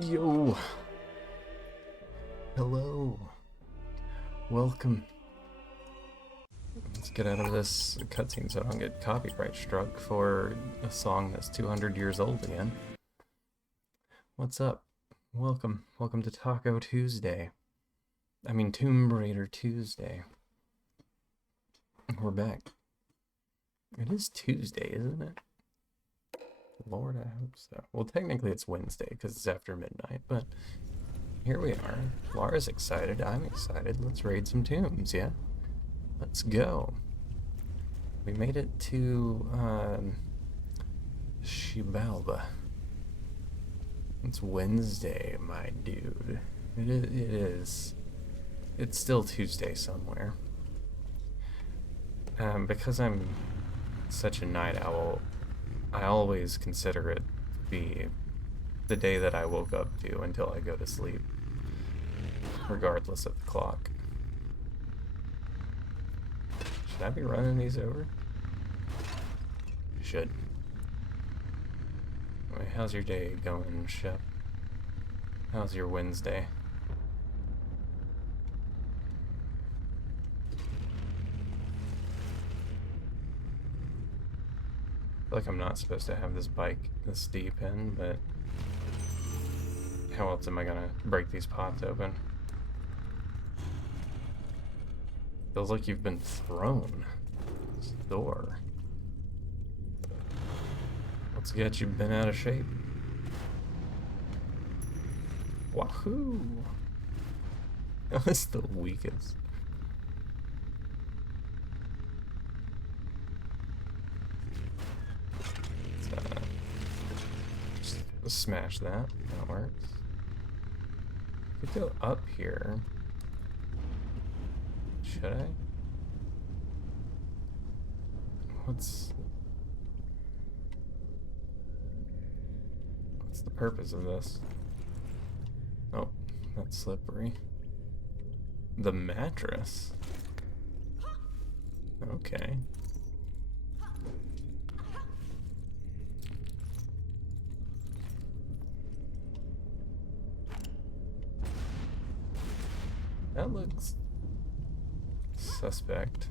Yo, hello, welcome. Let's get out of this cutscene so I don't get copyright struck for a song that's 200 years old again. What's up? Welcome to Taco Tuesday. I mean Tomb Raider Tuesday. We're back. It is Tuesday, isn't it? Lord, I hope so. Well, technically it's Wednesday because it's after midnight, but here we are. Lara's excited. I'm excited. Let's raid some tombs, yeah? Let's go. We made it to Shibalba. It's Wednesday, my dude. It is. It's still Tuesday somewhere. Because I'm such a night owl, I always consider it to be the day that I woke up to until I go to sleep, regardless of the clock. Should I be running these over? Should. Wait, how's your day going, Shep? How's your Wednesday? I feel like I'm not supposed to have this bike this deep in, but how else am I gonna break these pots open? Feels like you've been thrown. This door. Let's get you been out of shape. Wahoo! That was the weakest. Just smash that. That works. Could go up here. Should I? What's the purpose of this? Oh, that's slippery. The mattress. Okay. That looks suspect.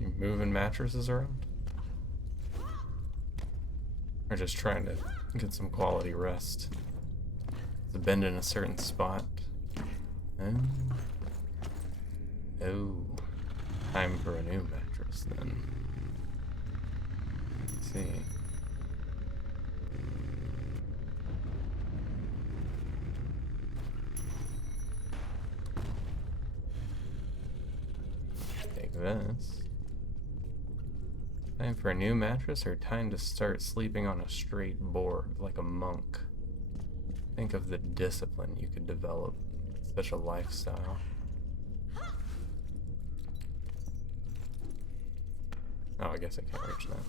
You moving mattresses around? Or just trying to get some quality rest? It's a bend in a certain spot. Oh, time for a new mattress then. Let's see. Take this. Time for a new mattress or time to start sleeping on a straight board like a monk? Think of the discipline you could develop. Such a lifestyle. Oh, I guess I can't reach that.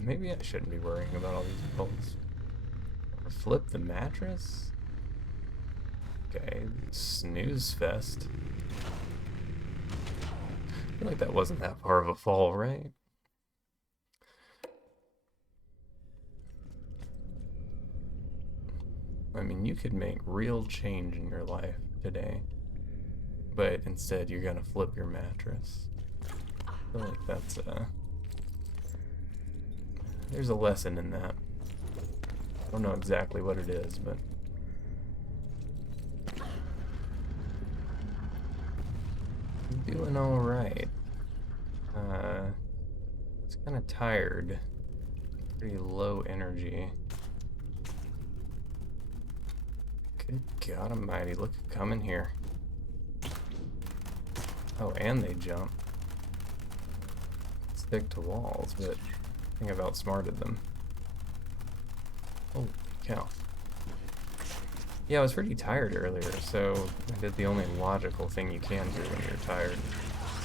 Maybe I shouldn't be worrying about all these bolts. Or flip the mattress? Okay, snooze fest. I feel like that wasn't that far of a fall, right? I mean, you could make real change in your life today, but instead you're gonna flip your mattress. I feel like that's there's a lesson in that. I don't know exactly what it is, but I'm doing all right. It's kind of tired. Pretty low energy. Good God almighty, look who coming here. Oh, and they jump. Stick to walls, but I think I've outsmarted them. Holy cow. Yeah, I was pretty tired earlier, so I did the only logical thing you can do when you're tired.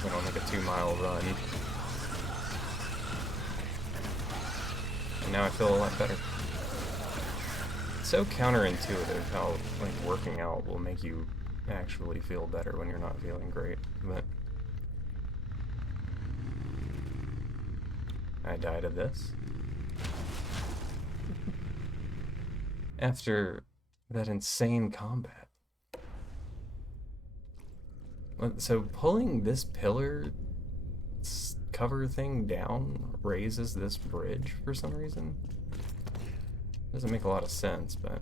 Went on like a 2-mile run. And now I feel a lot better. It's so counterintuitive how like working out will make you actually feel better when you're not feeling great, but I died of this. After that insane combat. So pulling this pillar cover thing down raises this bridge for some reason. Doesn't make a lot of sense, but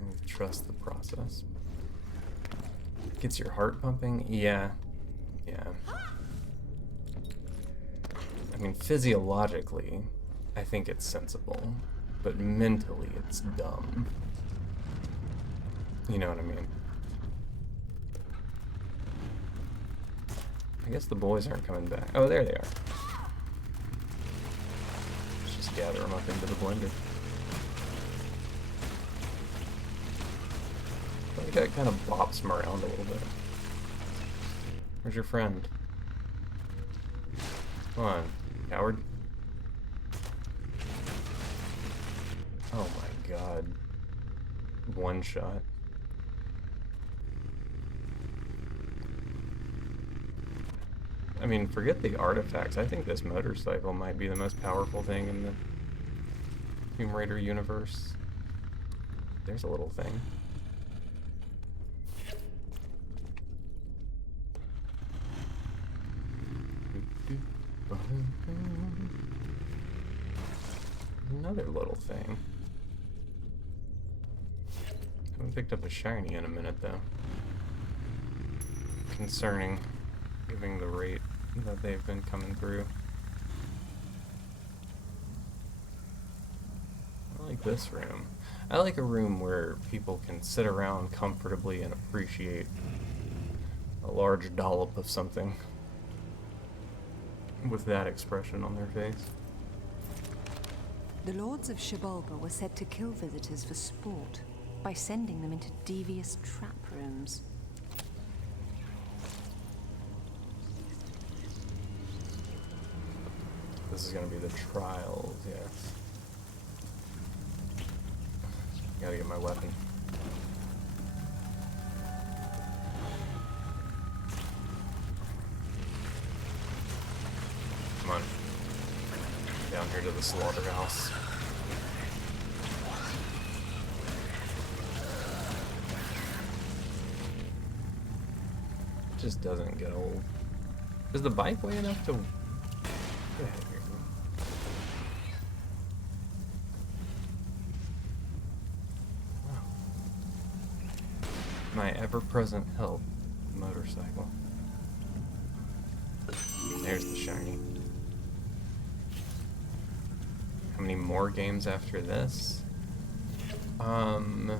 I'll trust the process. Gets your heart pumping? Yeah. Yeah. I mean, physiologically, I think it's sensible, but mentally it's dumb. You know what I mean? I guess the boys aren't coming back. Oh, there they are. Let's just gather them up into the blender. I think that kind of bops them around a little bit. Where's your friend? Come on, coward. Oh my god. One shot. I mean, forget the artifacts. I think this motorcycle might be the most powerful thing in the Tomb Raider universe. There's a little thing. Another little thing. Haven't picked up a shiny in a minute, though. Concerning, given the rate that they've been coming through. I like this room. I like a room where people can sit around comfortably and appreciate a large dollop of something with that expression on their face. The lords of Shibalba were said to kill visitors for sport by sending them into devious trap rooms. This is going to be the trials, yes. Gotta get my weapon. Come on. Down here to the slaughterhouse. It just doesn't get old. Is the bike weigh enough to... Get out of here. Wow. My ever-present help motorcycle. There's the shiny. How many more games after this? I'm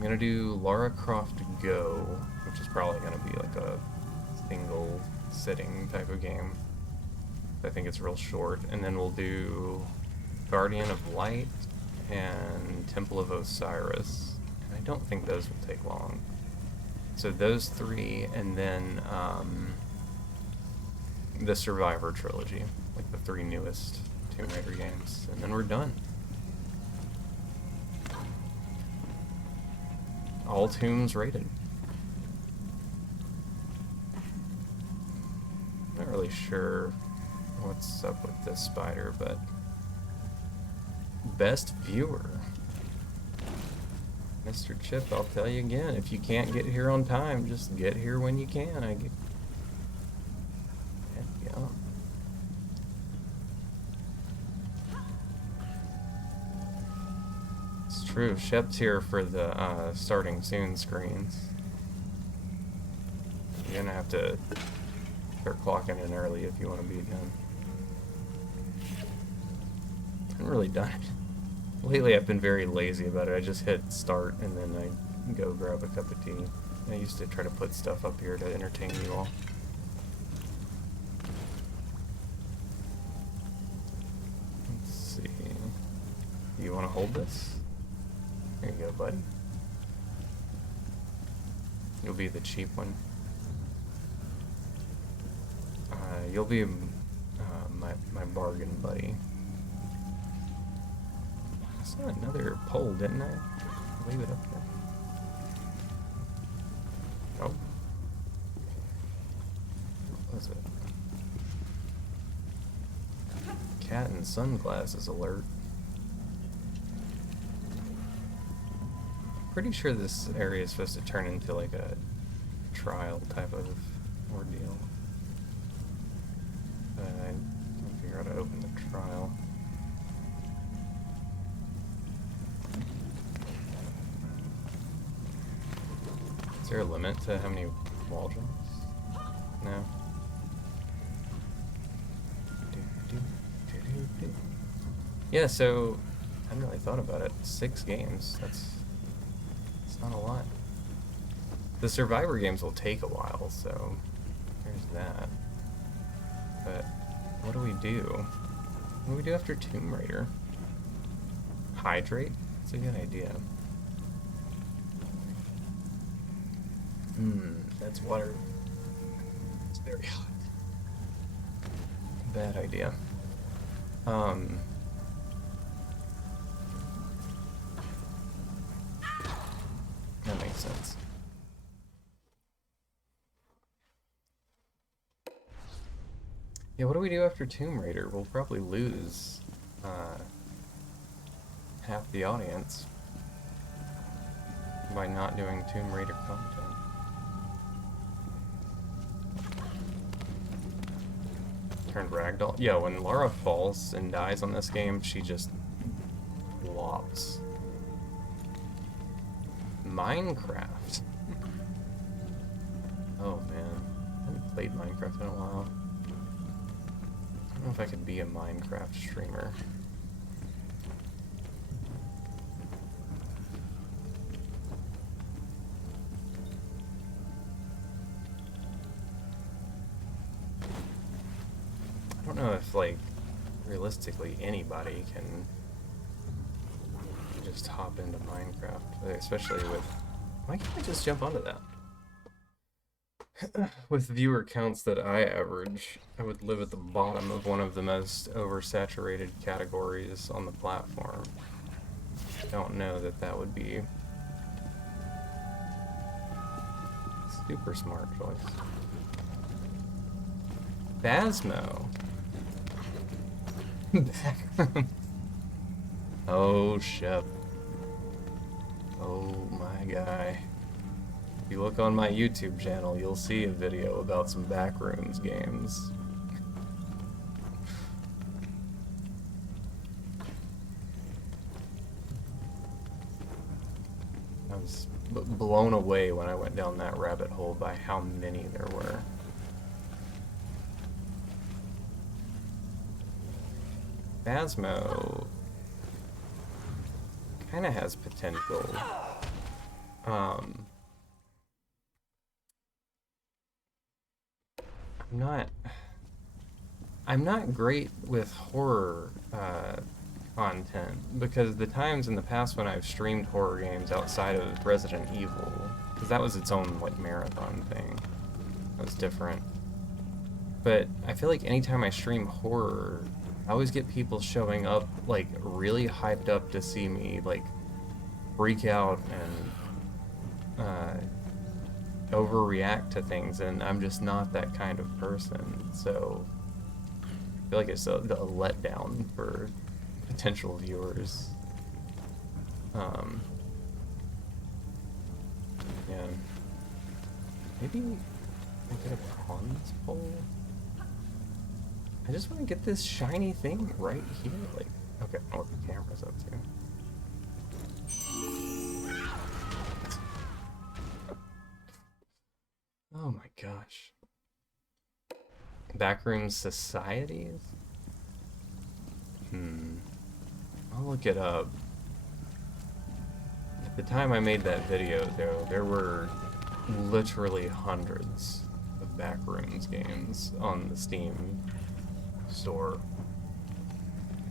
gonna do Lara Croft Go, which is probably gonna be like a single sitting type of game. I think it's real short. And then we'll do Guardian of Light and Temple of Osiris. And I don't think those will take long. So those three, and then the Survivor trilogy, like the three newest Tomb Raider games, and then we're done. All tombs rated. Not really sure what's up with this spider, but best viewer. Mr. Chip, I'll tell you again, if you can't get here on time, just get here when you can. Heck yeah. It's true, Shep's here for the starting soon screens. You're gonna have to start clocking in early if you want to be done. I haven't really done it. Lately I've been very lazy about it. I just hit start and then I go grab a cup of tea. I used to try to put stuff up here to entertain you all. Let's see. Do you want to hold this? There you go, buddy. You'll be the cheap one. You'll be my bargain buddy. I saw another pole, didn't I? Leave it up there. Oh. What was it? cat in sunglasses alert. Pretty sure this area is supposed to turn into like a trial type of ordeal. I can't figure out how to open the trial. Is there a limit to how many wall jumps? No. Yeah, so I hadn't really thought about it. 6 games. That's not a lot. The Survivor games will take a while, so there's that. But what do we do? What do we do after Tomb Raider? Hydrate? That's a good idea. That's water. It's very hot. Bad idea. That makes sense. Yeah, what do we do after Tomb Raider? We'll probably lose half the audience by not doing Tomb Raider content. Turned ragdoll. Yeah, when Lara falls and dies on this game, she just flops. Minecraft. Oh man, I haven't played Minecraft in a while. I don't know if I could be a Minecraft streamer. I don't know if, like, realistically anybody can just hop into Minecraft, especially with... Why can't I just jump onto that? With viewer counts that I average, I would live at the bottom of one of the most oversaturated categories on the platform. I don't know that that would be super smart choice. Phasmo. Oh, Shep. Oh my guy. If you look on my YouTube channel, you'll see a video about some Backrooms games. I was blown away when I went down that rabbit hole by how many there were. Phasmo kind of has potential. I'm not great with horror content, because the times in the past when I've streamed horror games outside of Resident Evil, because that was its own like marathon thing, that was different. But I feel like anytime I stream horror, I always get people showing up like really hyped up to see me like freak out and overreact to things, and I'm just not that kind of person. So I feel like it's a letdown for potential viewers. Yeah. Maybe I get a bronze pole? I just want to get this shiny thing right here. Like, okay, I know what the camera's up to. Oh my gosh. Backrooms societies? I'll look it up. At the time I made that video, though, there were literally hundreds of Backrooms games on the Steam store.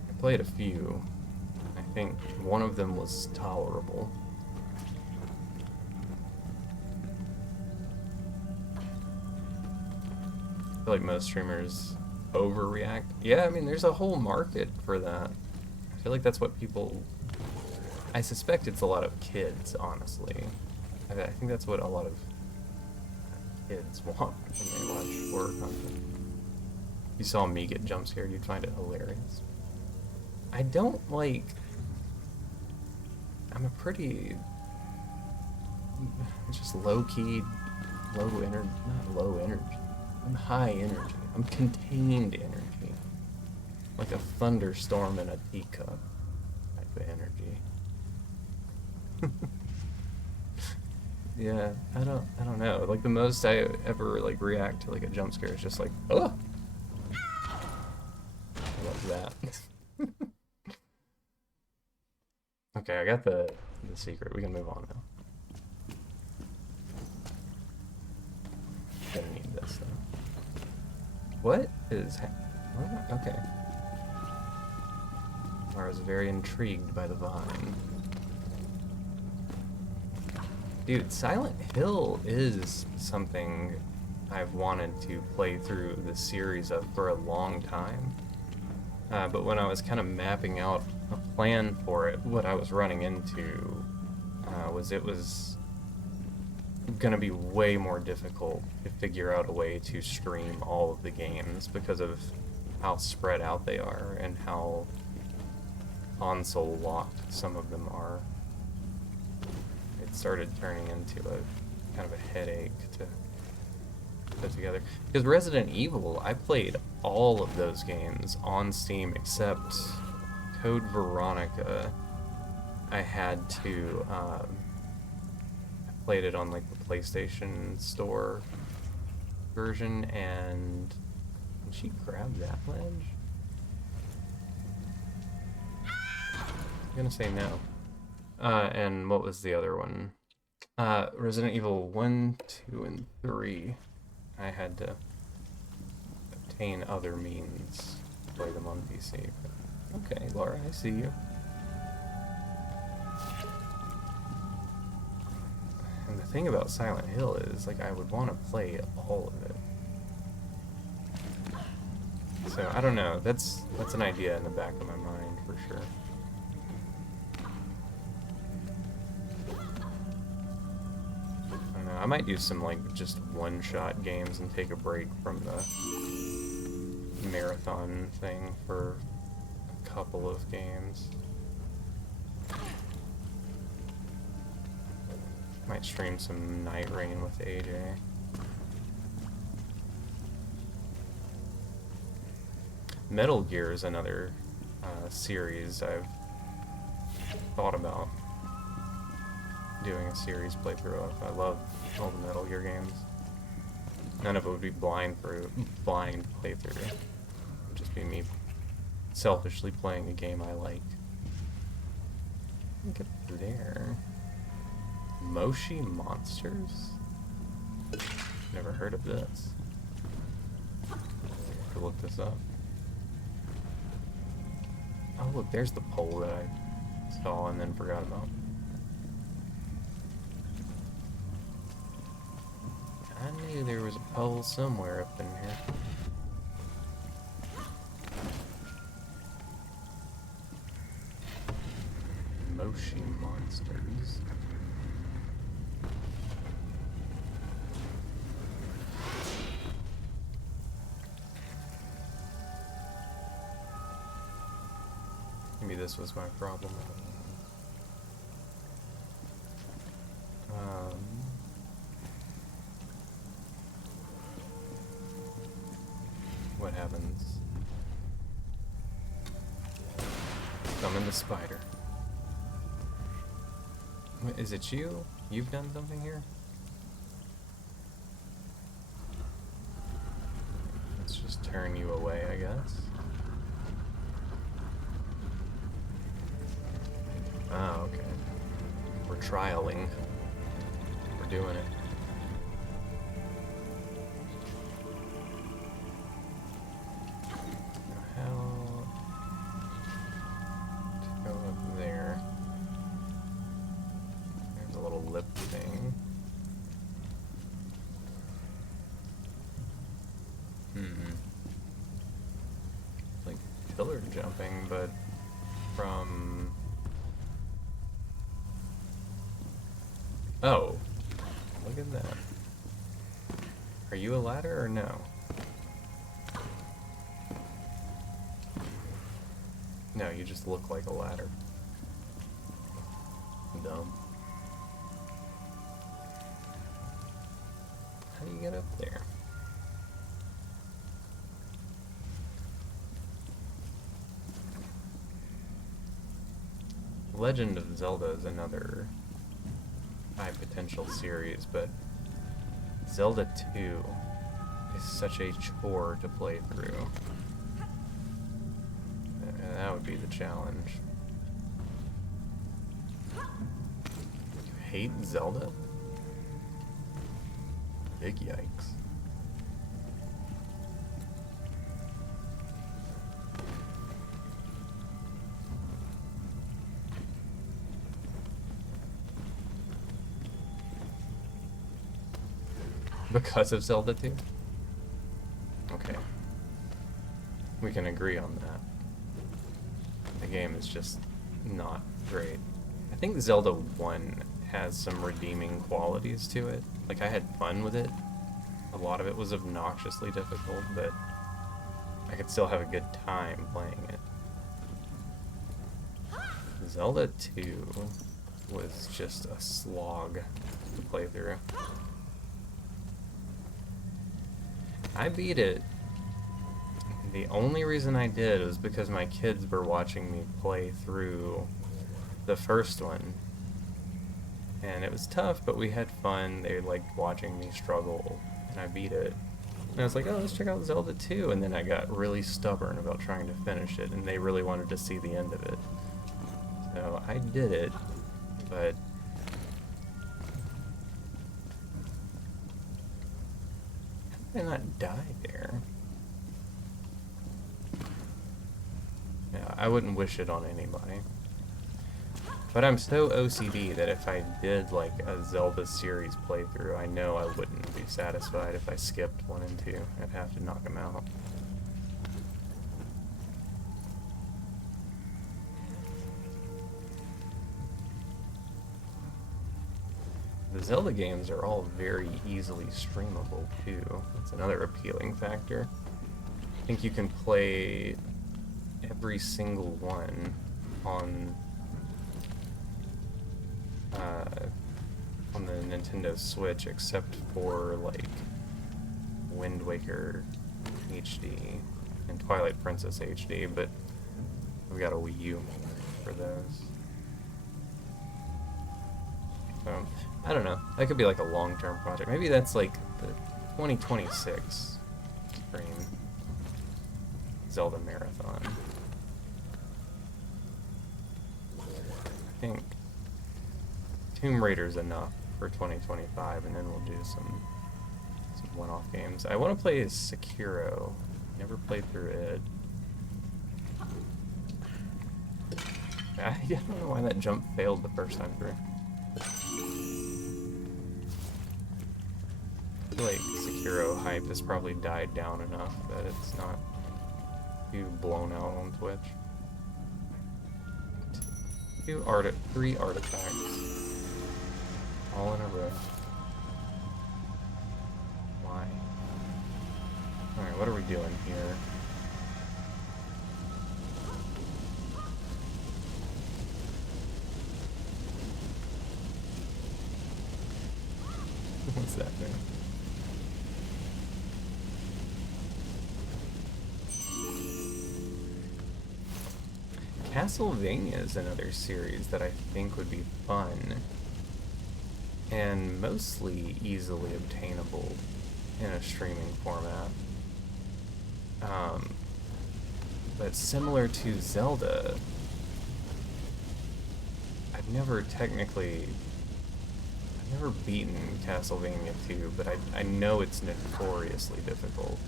I played a few. I think one of them was tolerable. I feel like most streamers overreact. Yeah, I mean, there's a whole market for that. I feel like that's what people... I suspect it's a lot of kids, honestly. I think that's what a lot of kids want when they watch horror content. If you saw me get jump scared, you'd find it hilarious. I don't like... I'm a pretty... just low-key, low energy... Not low energy. I'm high energy. I'm contained energy. Like a thunderstorm in a teacup type of energy. Yeah, I don't know. Like the most I ever like react to like a jump scare is just like, oh, I love that. Okay, I got the secret. We can move on now. Gonna need this though. What is? What? Okay. I was very intrigued by the vine. Dude, Silent Hill is something I've wanted to play through the series of for a long time. But when I was kind of mapping out a plan for it, what I was running into was it was going to be way more difficult to figure out a way to stream all of the games because of how spread out they are and how console locked some of them are. It started turning into a kind of a headache to put together. Because Resident Evil, I played all of those games on Steam except Code Veronica. I had to, I played it on like the PlayStation Store version, and did she grab that ledge? I'm gonna say no. And what was the other one? Resident Evil 1, 2, and 3. I had to obtain other means to play them on PC. But, okay, Laura, I see you. And the thing about Silent Hill is, like, I would want to play all of it. So, I don't know. That's an idea in the back of my mind, for sure. I might do some like just one-shot games and take a break from the marathon thing for a couple of games. Might stream some Night Rain with AJ. Metal Gear is another series I've thought about doing a series playthrough of. I love all the Metal Gear games. None of it would be blind playthrough. It would just be me selfishly playing a game I like. Look at there. Moshi Monsters? Never heard of this. I have to look this up. Oh look, there's the pole that I saw and then forgot about. I knew there was a pole somewhere up in here. Moshi Monsters. Maybe this was my problem. What happens? Summon the spider. Wait, is it you? You've done something here? Let's just turn you away, I guess. Oh, okay. We're trialing. We're doing it. How to go up there? There's a little lip thing. Like pillar jumping, but from... Oh, look at that. Are you a ladder or no? No, you just look like a ladder. Dumb. How do you get up there? Legend of Zelda is another high potential series, but Zelda 2 is such a chore to play through. That would be the challenge. You hate Zelda? Big yikes. Because of Zelda 2? Okay. We can agree on that. The game is just not great. I think Zelda 1 has some redeeming qualities to it. Like, I had fun with it. A lot of it was obnoxiously difficult, but I could still have a good time playing it. Zelda 2 was just a slog to play through. I beat it. The only reason I did was because my kids were watching me play through the first one. And it was tough, but we had fun. They liked watching me struggle, and I beat it. And I was like, oh, let's check out Zelda 2. And then I got really stubborn about trying to finish it, and they really wanted to see the end of it. So I did it, but how did I not die there? Yeah, I wouldn't wish it on anybody. But I'm so OCD that if I did like a Zelda series playthrough, I know I wouldn't be satisfied if I skipped 1 and 2. I'd have to knock them out. The Zelda games are all very easily streamable too. That's another appealing factor. I think you can play every single one on the Nintendo Switch except for like Wind Waker HD and Twilight Princess HD, but we got a Wii U for those. So, I don't know. That could be like a long-term project. Maybe that's like the 2026 stream Zelda Marathon. I think Tomb Raider's enough for 2025, and then we'll do some one-off games. I want to play Sekiro. Never played through it. I don't know why that jump failed the first time through. I feel like Sekiro hype has probably died down enough that it's not too blown out on Twitch. 3 artifacts. All in a row. Why? Alright, what are we doing here? What's that thing? Castlevania is another series that I think would be fun and mostly easily obtainable in a streaming format. But similar to Zelda, I've never beaten Castlevania 2, but I know it's notoriously difficult.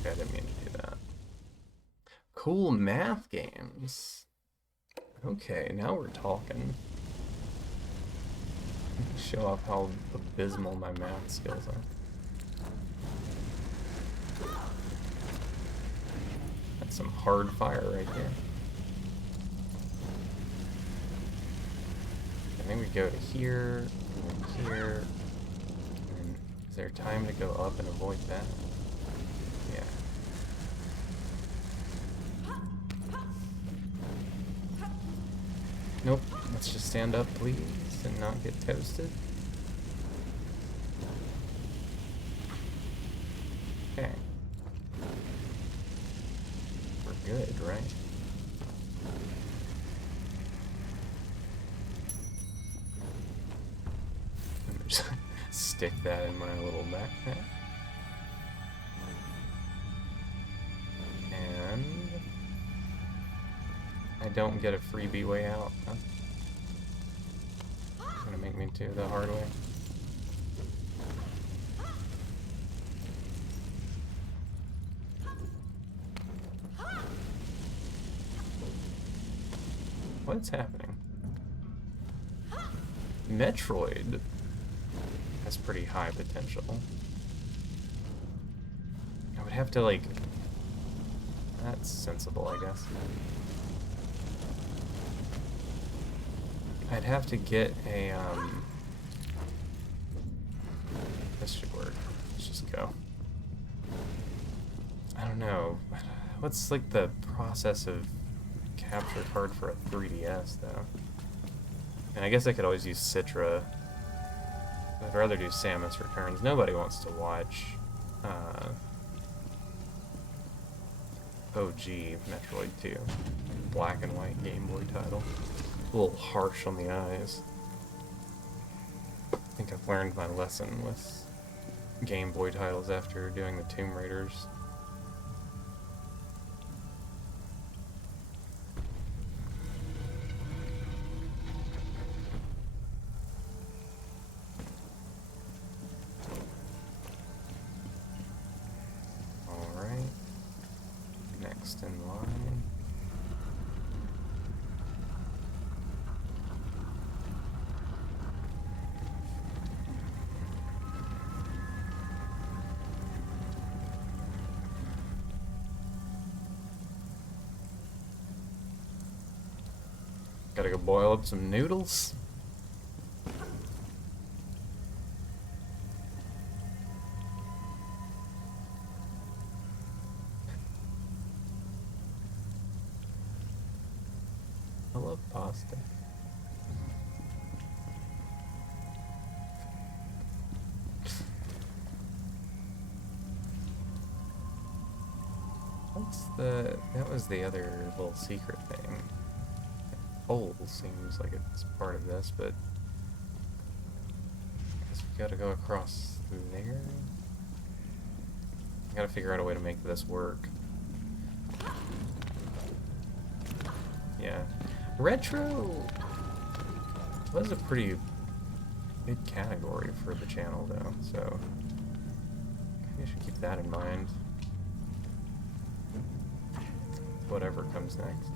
Okay, I didn't mean to do that. Cool math games. Okay, now we're talking. Show off how abysmal my math skills are. That's some hard fire right there. I think we go to here, and here, and is there time to go up and avoid that? Nope. Let's just stand up, please, and not get toasted. Okay. We're good, right? Let me just stick that in my little backpack. And I don't get a freebie way out, huh? It's gonna make me do the hard way. What's happening? Metroid has pretty high potential. I would have to, like... That's sensible, I guess. I'd have to get a, This should work. Let's just go. I don't know. What's, like, the process of capture card for a 3DS, though? And I guess I could always use Citra. I'd rather do Samus Returns. Nobody wants to watch OG Metroid 2. Black and white Game Boy title. A little harsh on the eyes. I think I've learned my lesson with Game Boy titles after doing the Tomb Raiders. Alright. Next in line. Gotta go boil up some noodles. I love pasta. That was the other little secret thing. Hole seems like it's part of this, but I guess we gotta go across there. I gotta figure out a way to make this work. Yeah. Retro was a pretty big category for the channel, though, so I should keep that in mind. Whatever comes next.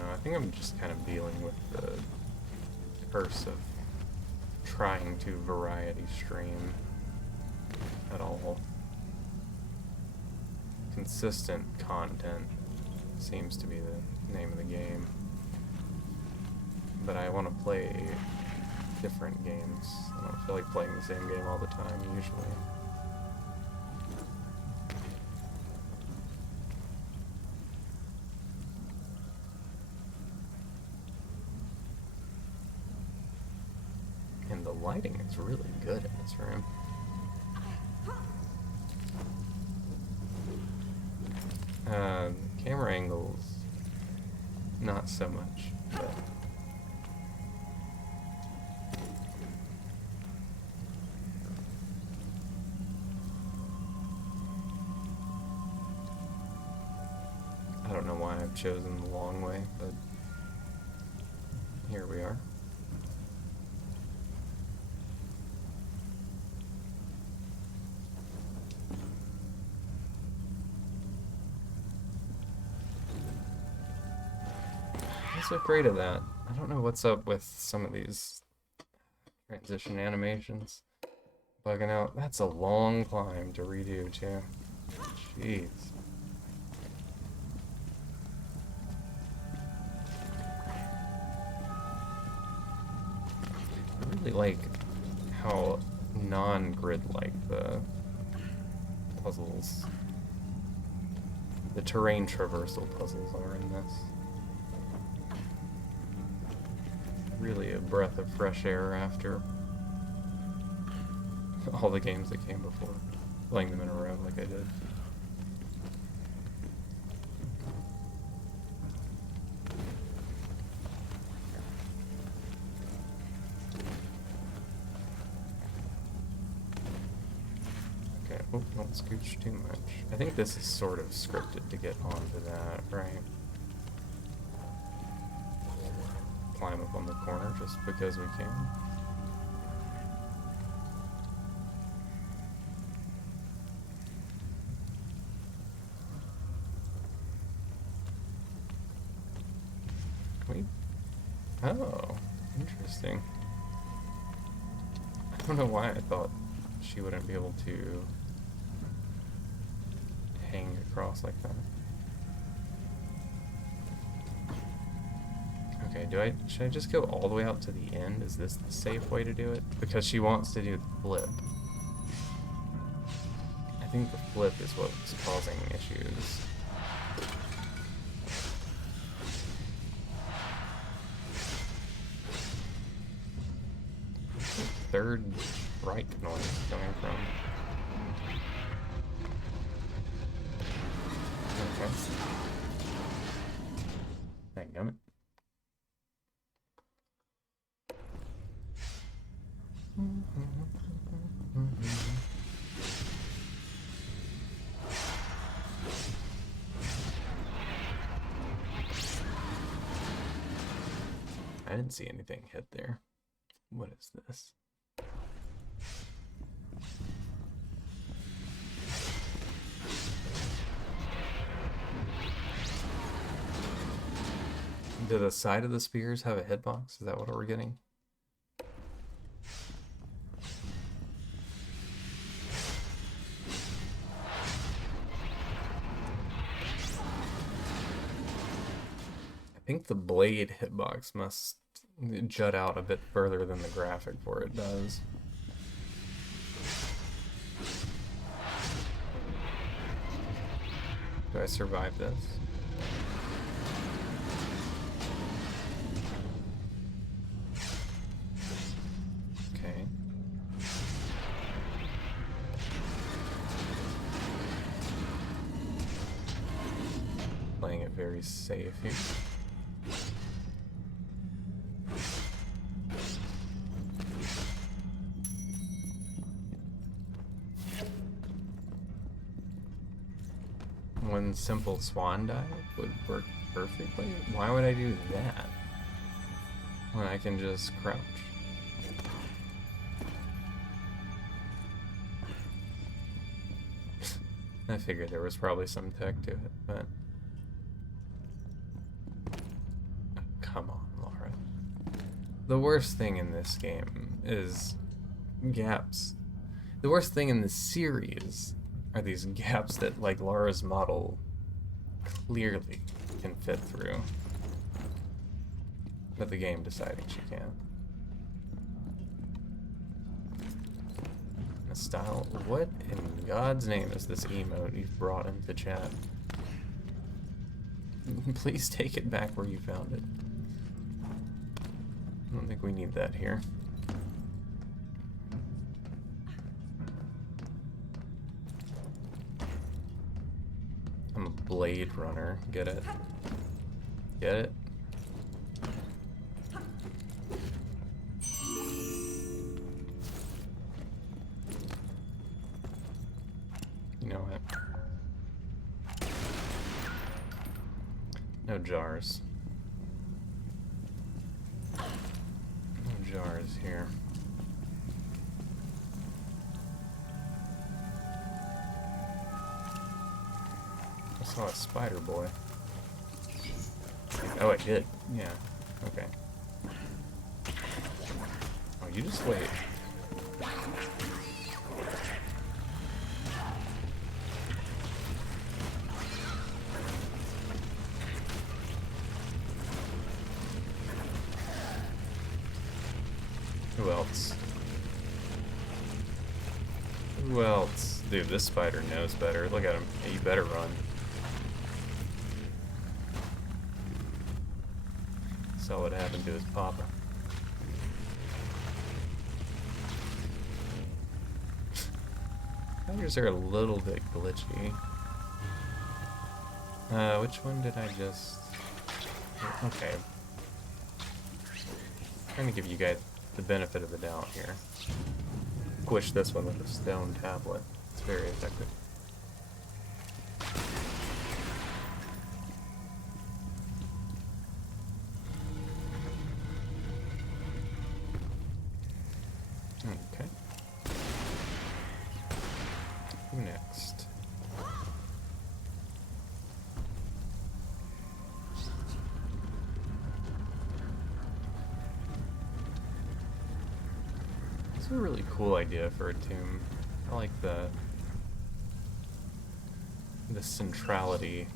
I think I'm just kind of dealing with the curse of trying to variety stream at all. Consistent content seems to be the name of the game. But I want to play different games. I don't feel like playing the same game all the time, usually. And the lighting is really good in this room. Camera angles, not so much, but I don't know why I've chosen the long way, but here we are. I'm so afraid of that. I don't know what's up with some of these transition animations. Bugging out. That's a long climb to redo, too. Jeez. I really like how non-grid-like the puzzles, the terrain traversal puzzles are in this. Really a breath of fresh air after all the games that came before, playing them in a row like I did. Okay, oh, don't scooch too much. I think this is sort of scripted to get onto that, right? Climb up on the corner just because we can. Wait. Oh, interesting. I don't know why I thought she wouldn't be able to hang across like that. Okay, should I just go all the way out to the end? Is this the safe way to do it? Because she wants to do the flip. I think the flip is what's causing issues. Where's the third strike noise coming from? Okay. Dadgummit. I didn't see anything hit there. What is this? Do the side of the spears have a hitbox? Is that what we're getting? I think the blade hitbox must jut out a bit further than the graphic for it does. Do I survive this? Okay. Playing it very safe here. One simple swan dive would work perfectly. Why would I do that when I can just crouch? I figured there was probably some tech to it, but oh, come on, Laura. The worst thing in this game is gaps. The worst thing in this series are these gaps that, like, Laura's model clearly can fit through, but the game deciding she can't. The style. What in God's name is this emote you've brought into chat? Please take it back where you found it. I don't think we need that here. I'm a blade runner. Get it? Get it? You know what? No jars. No jars here. I saw a spider boy. Oh, I did. Yeah. Okay. Oh, you just wait. Who else? else? Who else? Dude, this spider knows better. Look at him. Yeah, you better run. Saw what happened to his papa. Spiders are a little bit glitchy. Which one did I just... Okay. Trying to give you guys the benefit of the doubt here. Squish this one with a stone tablet. It's very effective. Okay. Who next? It's a really cool idea for a tomb. I like the centrality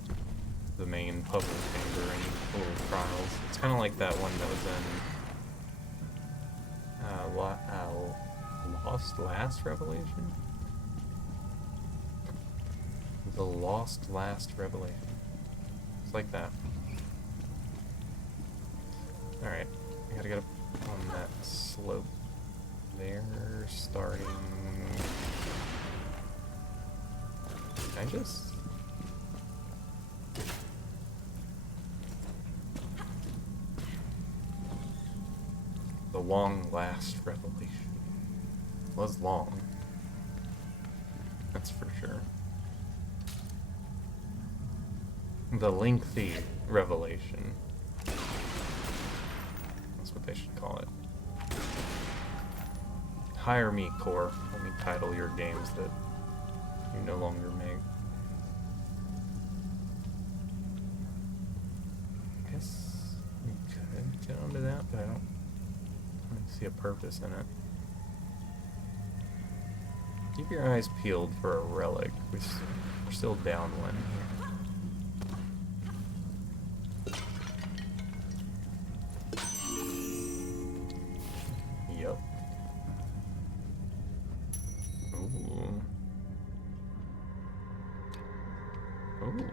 of the main puzzle chamber and little trials. It's kind of like that one that was in Last Revelation? The Last Revelation. It's like that. Alright, I gotta get up on that slope there, starting... Can I just... The long last revelation. Was long. That's for sure. The lengthy revelation. That's what they should call it. Hire me, Core. Let me title your games that you no longer make. I guess we could get onto that, but I don't really see a purpose in it. Keep your eyes peeled for a relic. We're still down one here. Yup. Ooh. Ooh.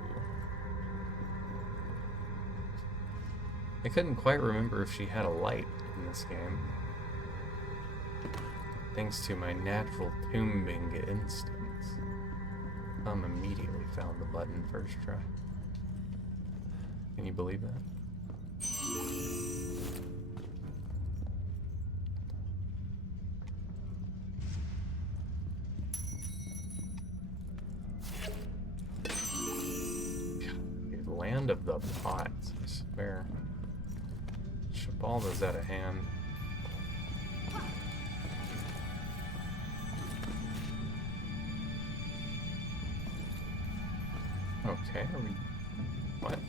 I couldn't quite remember if she had a light in this game. Thanks to my natural tombing instincts, immediately found the button first try. Can you believe that? The land of the pots, I swear. Shabalda's out of hand. Okay, are we... What?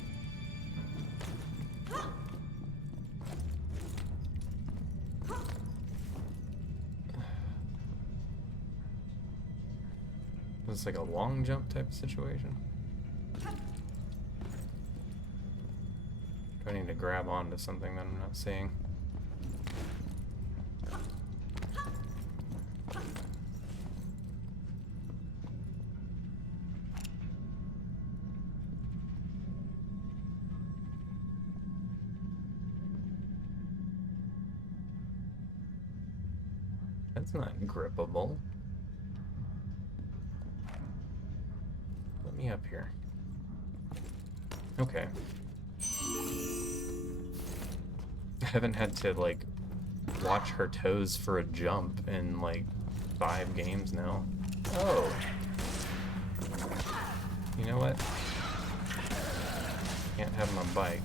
Is this like a long jump type of situation? Do I need to grab onto something that I'm not seeing? That's not grippable. Let me up here. Okay. I haven't had to, like, watch her toes for a jump in, like, 5 games now. Oh. You know what? Can't have my bike.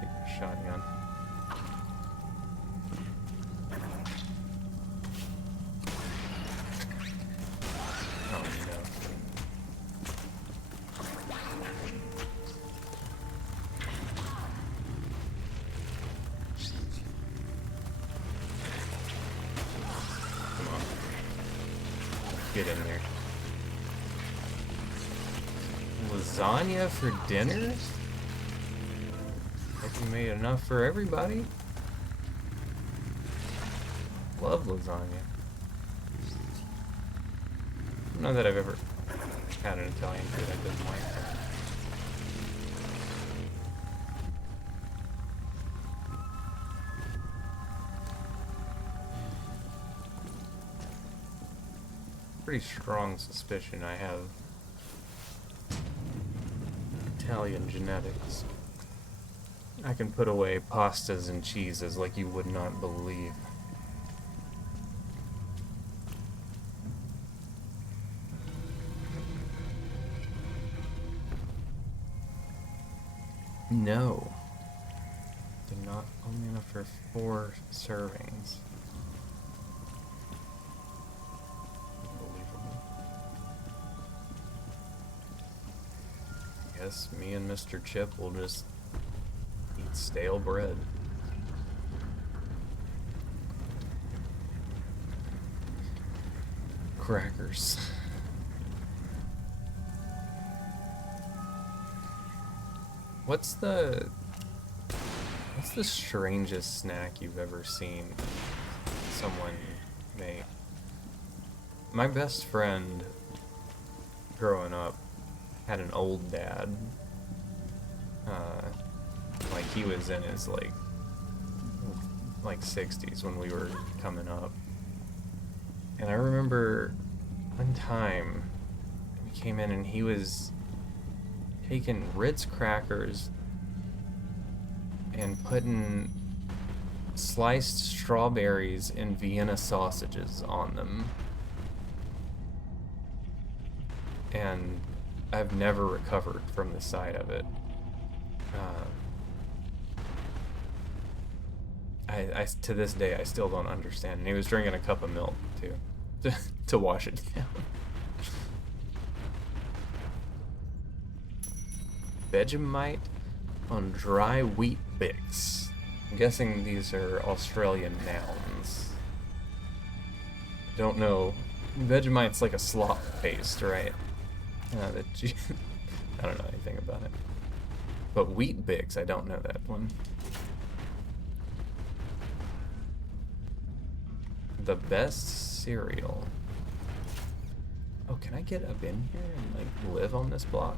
Take a shotgun. Get in there. Lasagna for dinner? Hope you made enough for everybody. Love lasagna. I don't know that I've ever had an Italian food I didn't like. Pretty strong suspicion I have Italian genetics. I can put away pastas and cheeses like you would not believe. No. They're not only enough for 4 servings. Unbelievable. Guess me and Mr. Chip will just eat stale bread. Crackers. What's the strangest snack you've ever seen someone make? My best friend growing up had an old dad. Like he was in his like 60s when we were coming up. And I remember one time we came in and he was taking Ritz crackers and putting sliced strawberries and Vienna sausages on them. And I've never recovered from the sight of it. I to this day, I still don't understand. And he was drinking a cup of milk, too, to wash it down. Vegemite on dry wheat bix. I'm guessing these are Australian nouns. Don't know. Vegemite's like a slop paste, right? I don't know anything about it. But wheat bix, I don't know that one. The best cereal. Oh, can I get up in here and like live on this block?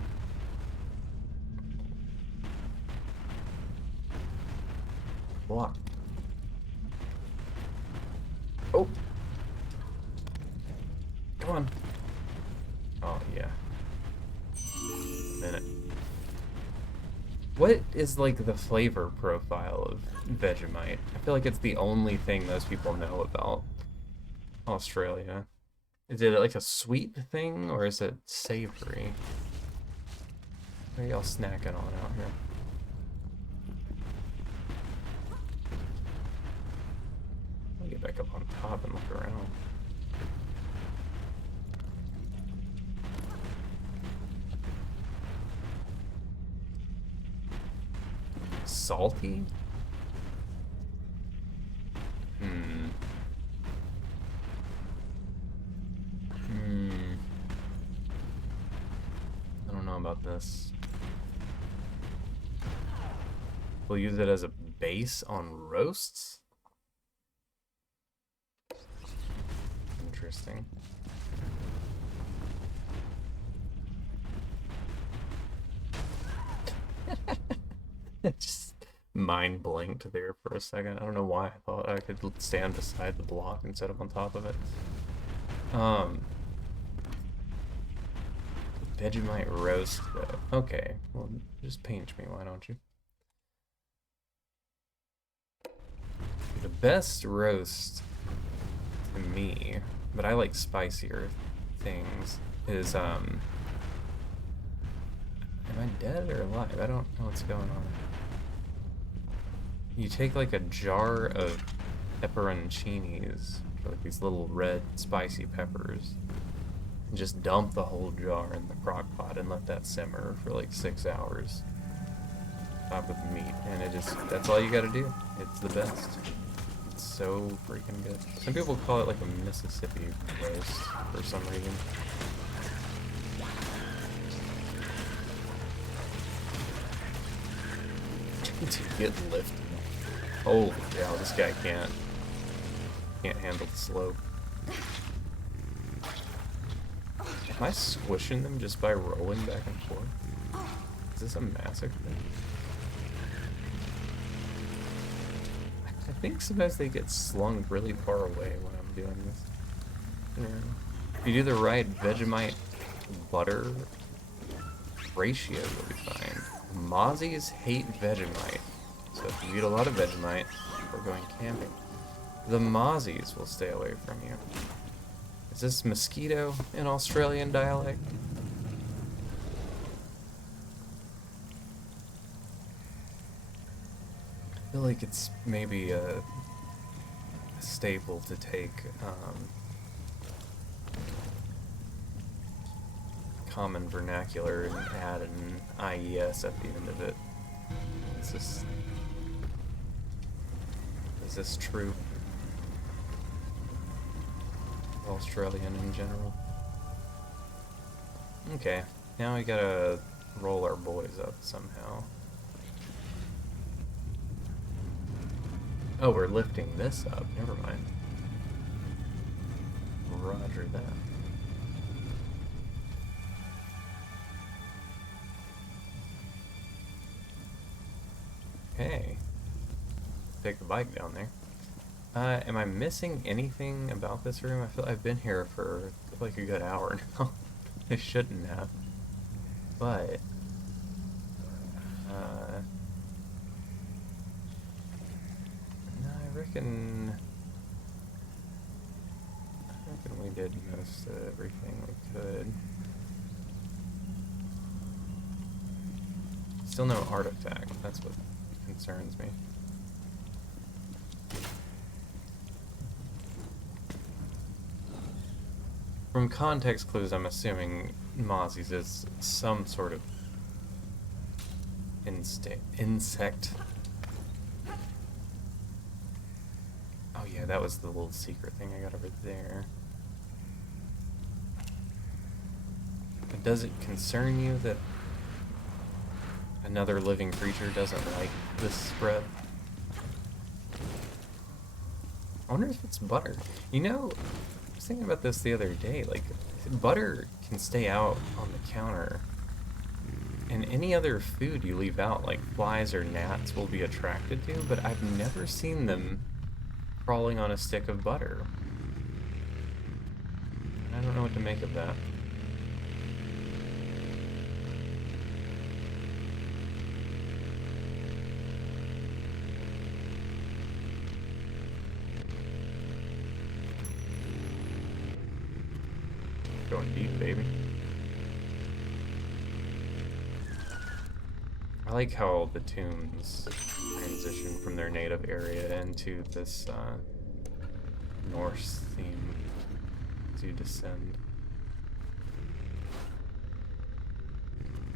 Block. Oh. Come on. Oh, yeah. Minute. What is like the flavor profile of Vegemite? I feel like it's the only thing most people know about Australia. Is it like a sweet thing or is it savory? What are y'all snacking on out here? Let me get back up on top and look around. Salty? I don't know about this. We'll use it as a base on roasts? Interesting. Just mind blinked there for a second. I don't know why I thought I could stand beside the block instead of on top of it. Vegemite roast though. Okay, well just pinch me, why don't you? The best roast to me, but I like spicier things, is am I dead or alive? I don't know what's going on. You take like a jar of pepperoncinis, like these little red spicy peppers, and just dump the whole jar in the crock pot and let that simmer for like 6 hours. Top with the meat, and that's all you gotta do. It's the best. It's so freaking good. Some people call it like a Mississippi roast for some reason. To get lifted. Holy cow, this guy can't. Can't handle the slope. Am I squishing them just by rolling back and forth? Is this a massacre? I think sometimes they get slung really far away when I'm doing this. If you do the right Vegemite butter ratio, you'll be fine. Mozzies hate Vegemite. So if you eat a lot of Vegemite before going camping, the Mozzies will stay away from you. Is this mosquito in Australian dialect? I feel like it's maybe a staple to take common vernacular and add an IES at the end of it. Is this true? Australian in general. Okay, now we gotta roll our boys up somehow. Oh, we're lifting this up. Never mind. Roger that. Okay. Take the bike down there. Am I missing anything about this room? I feel I've been here for like a good hour now. I shouldn't have. But no, I reckon we did most of everything we could. Still no artifact. That's what concerns me. From context clues, I'm assuming Mozzies is some sort of insect. Oh yeah, that was the little secret thing I got over there. But does it concern you that another living creature doesn't like this spread? I wonder if it's butter. You know, I was thinking about this the other day, like, butter can stay out on the counter, and any other food you leave out, like flies or gnats, will be attracted to, but I've never seen them crawling on a stick of butter. I don't know what to make of that. Going deep, baby. I like how the tombs transition from their native area into this Norse theme as you descend.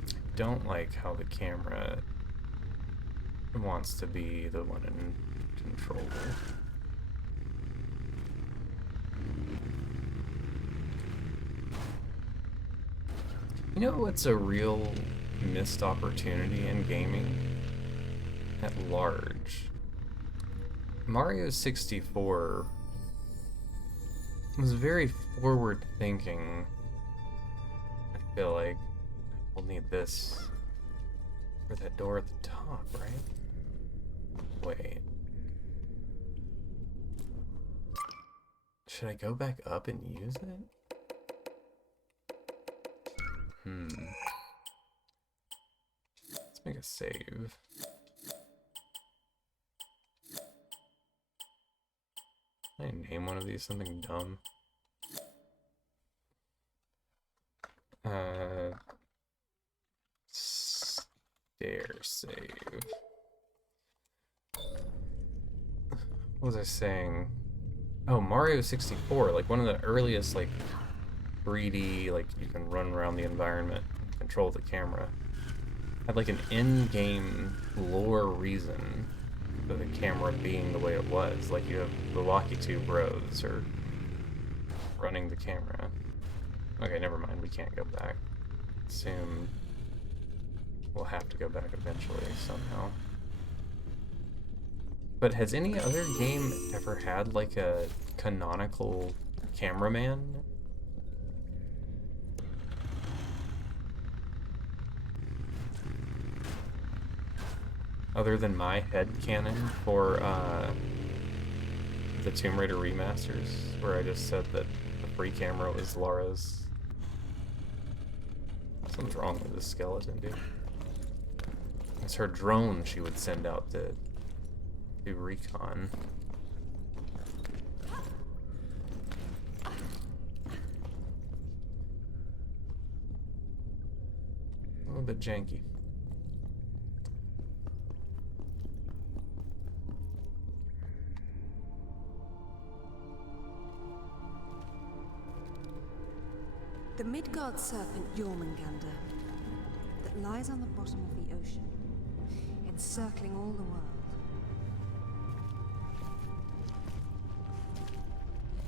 I don't like how the camera wants to be the one in control. You know what's a real missed opportunity in gaming? At large. Mario 64 was very forward thinking. I feel like we'll need this for that door at the top, right? Wait. Should I go back up and use it? Let's make a save. Can I name one of these something dumb? Stair save. What was I saying? Oh, Mario 64, like one of the earliest, like, 3D, like, you can run around the environment, control the camera. Had, like, an in-game lore reason for the camera being the way it was. Like, you have the Walkie 2 Bros, or running the camera. Okay, never mind, we can't go back. Assume we'll have to go back eventually, somehow. But has any other game ever had like a canonical cameraman? Other than my headcanon for the Tomb Raider remasters, where I just said that the free camera was Laura's. Something's wrong with this skeleton, dude. It's her drone she would send out to do recon. A little bit janky. The Midgard serpent Jormungandr that lies on the bottom of the ocean, encircling all the world.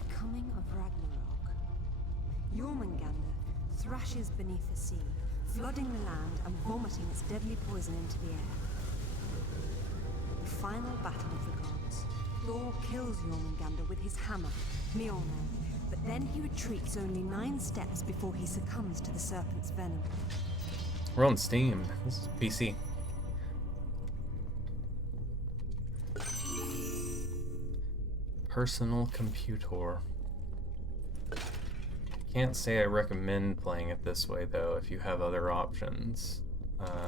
Coming of Ragnarok, Jormungandr thrashes beneath the sea, flooding the land and vomiting its deadly poison into the air. The final battle of the gods. Thor kills Jormungandr with his hammer, Mjolnir, but then he retreats only 9 steps before he succumbs to the serpent's venom. We're on Steam. This is PC. Personal computer. Can't say I recommend playing it this way though if you have other options.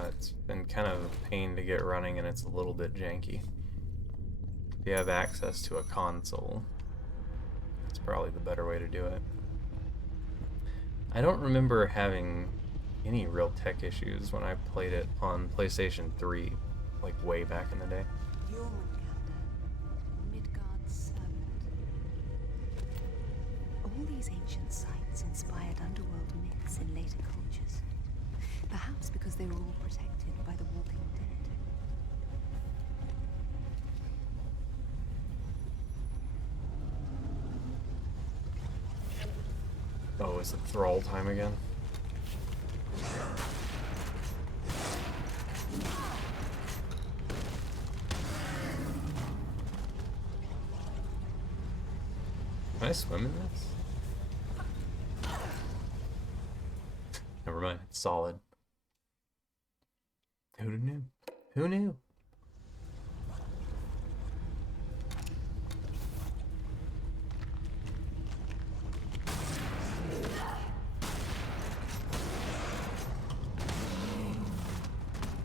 It's been kind of a pain to get running and it's a little bit janky. If you have access to a console, it's probably the better way to do it. I don't remember having any real tech issues when I played it on PlayStation 3, like way back in the day. Jormungandr, Midgard's serpent. All these ancient sites inspired underworld myths in later cultures. Perhaps because they were all protected by the Walking Dead. Oh, is it Thrall time again? Can I swim in this? Never mind, it's solid. Who knew? Who knew?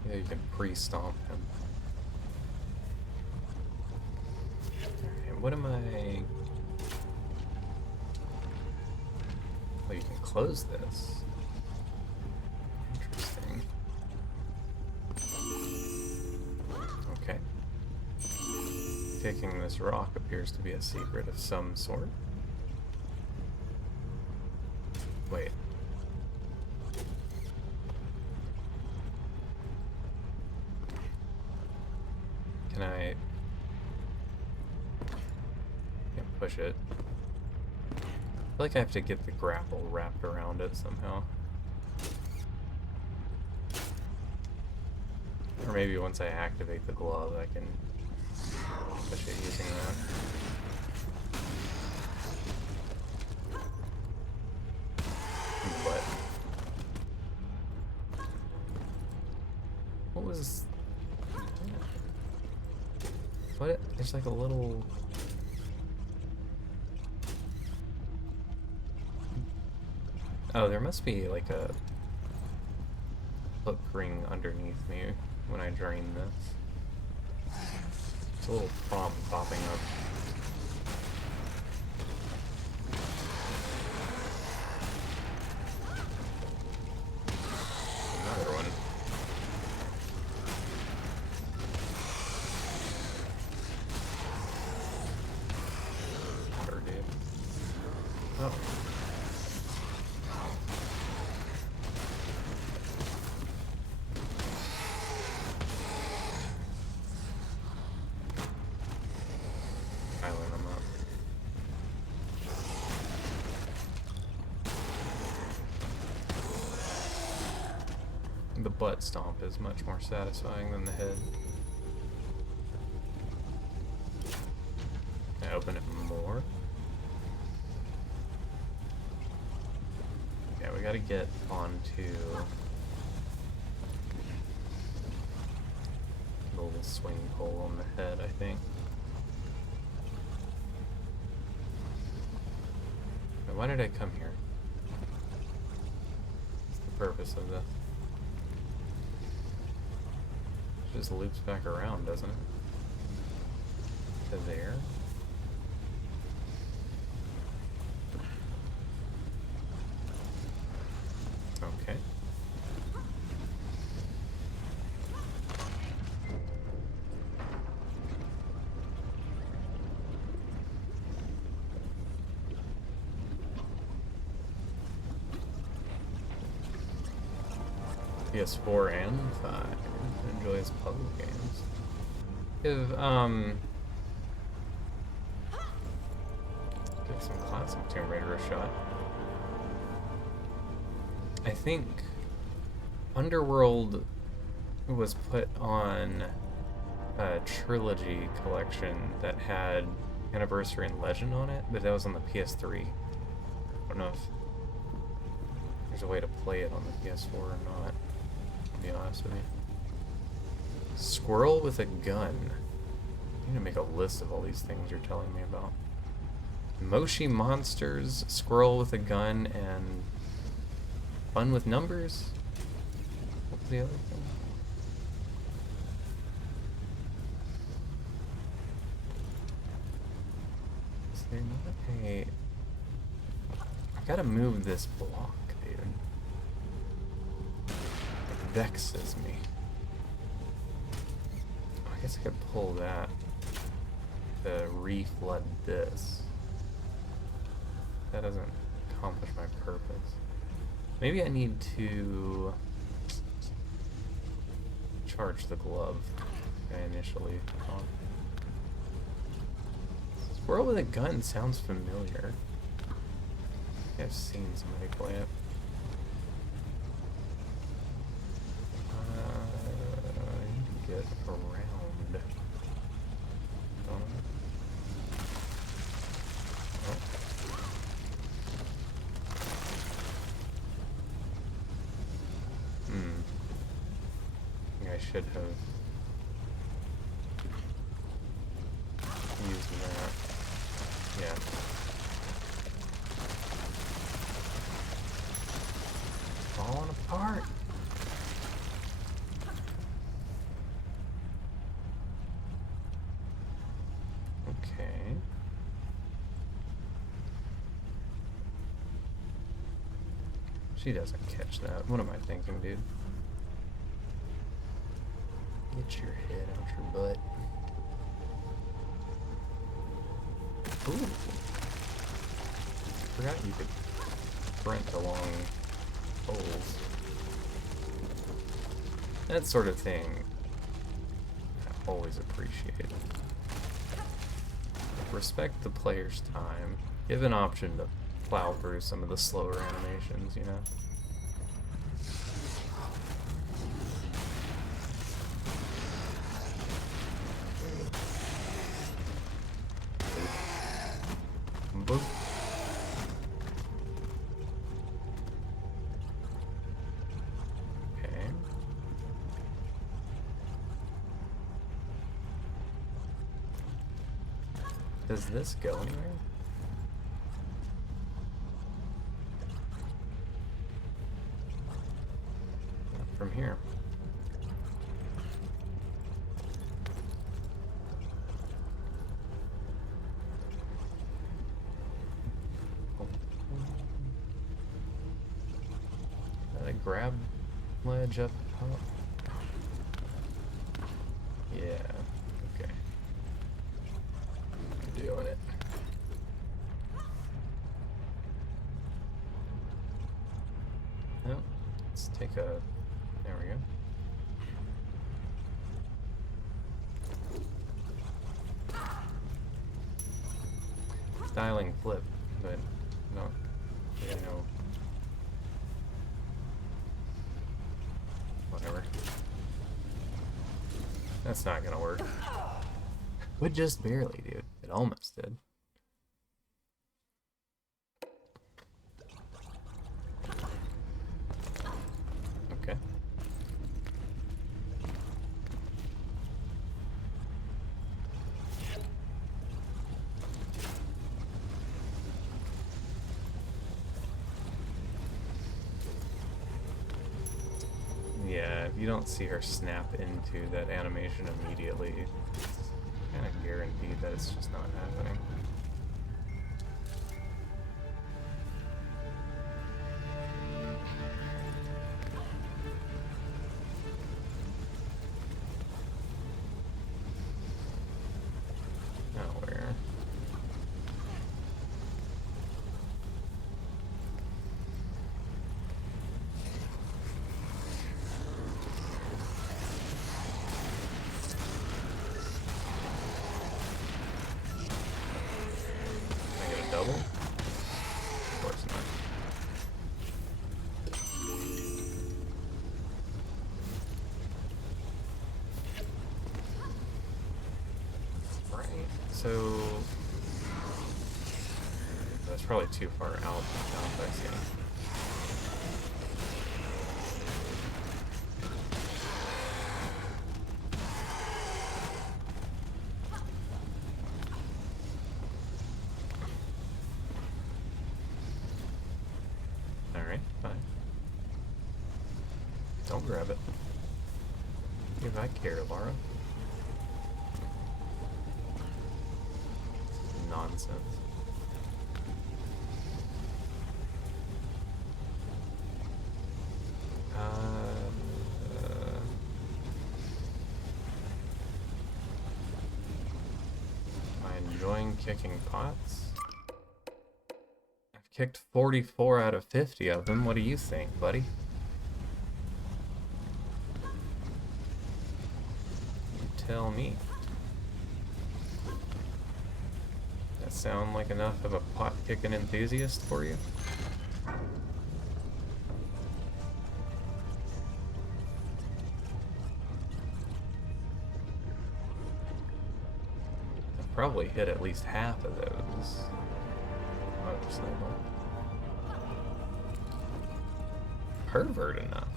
Yeah, you can pre-stomp him. And what am I... Oh, you can close this. Interesting. Okay. Taking this rock appears to be a secret of some sort. Wait. Can I... Can't push it. I feel like I have to get the grapple wrapped around it somehow. Or maybe once I activate the glove, I can push it using that. What was... What? There's like a little... Oh, there must be like a hook ring underneath me when I drain this. It's a little prompt popping up. Another one. Water, dude. Oh. The butt stomp is much more satisfying than the head. gotta get onto the little swing pole on the head, I think. Now, why did I come here? What's the purpose of this? It just loops back around, doesn't it? To there? Okay. PS4 and 5 enjoys puzzle games. Give some classic Tomb Raider a shot. I think Underworld was put on a trilogy collection that had Anniversary and Legend on it, but that was on the PS3. I don't know if there's a way to play it on the PS4 or not, to be honest with you. Squirrel with a gun. I need to make a list of all these things you're telling me about. Moshi monsters, squirrel with a gun, and fun with numbers? What's the other thing? Is there not a... I gotta move this block, dude. It vexes me. I guess I could pull that to re-flood this. That doesn't accomplish my purpose. Maybe I need to charge the glove I initially thought. Squirrel with a gun sounds familiar. I think I've seen somebody play it. I need to get around. I should have used that. Yeah. Falling apart. Okay. She doesn't catch that. What am I thinking, dude? Get your head out your butt. Ooh. Forgot you could sprint along poles. That sort of thing I always appreciate. Respect the player's time. Give an option to plow through some of the slower animations, you know? Boop. Okay. Does this go anywhere? Not from here. Grab ledge up top. Yeah, okay. Doing it. Well, let's take a... There we go. Styling flip, but no, you know. Whatever. That's not gonna work. But just barely, dude. It almost did. you don't see her snap into that animation immediately. It's kind of guaranteed that it's just not happening. Nowhere. Can I get a double? Of course not. Right, so that's probably too far out now, I see. Alright, fine. Don't grab it. If I care, Laura. Nonsense. Am I enjoying kicking pots? I've kicked 44 out of 50 of them. What do you think, buddy? You tell me. That sound like enough of a pot-kicking enthusiast for you? I've probably hit at least half of those. Motorcycle. Pervert enough.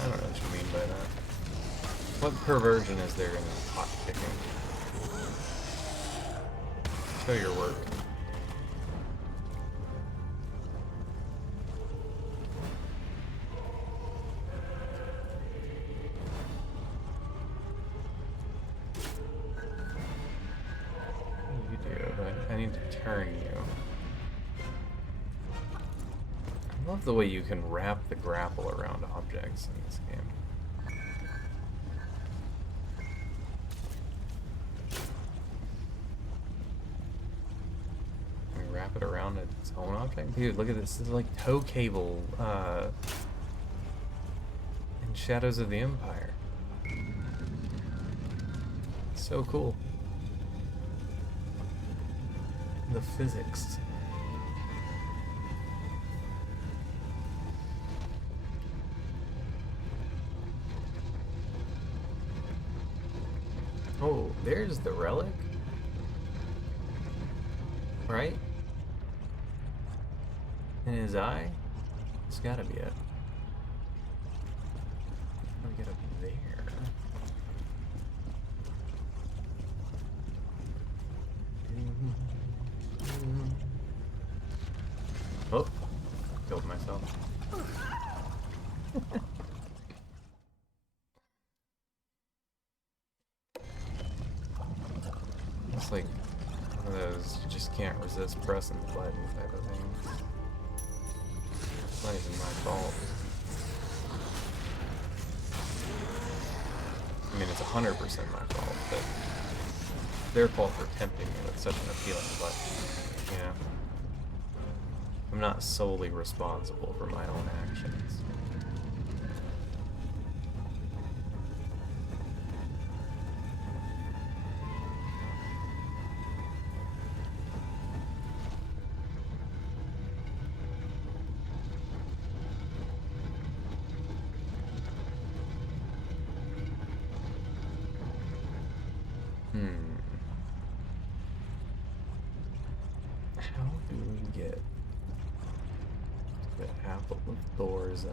I don't know what you mean by that. What perversion is there in pot kicking? Show your work. You do, but I need to turn you. I love the way you can wrap the grapple around objects in this game. Wrap it around its own object? Dude, look at this. This is like tow cable in Shadows of the Empire. So cool. The physics. Oh, there's the relic. Right? In his eye? It's gotta be it. How do we get up there? Oh, killed myself. It's like one of those you just can't resist pressing the button type of thing. It's not even my fault. I mean, it's 100% my fault, but their fault for tempting me with such an appealing button. You know? I'm not solely responsible for my own actions. How do we get the apple of Thor's eye?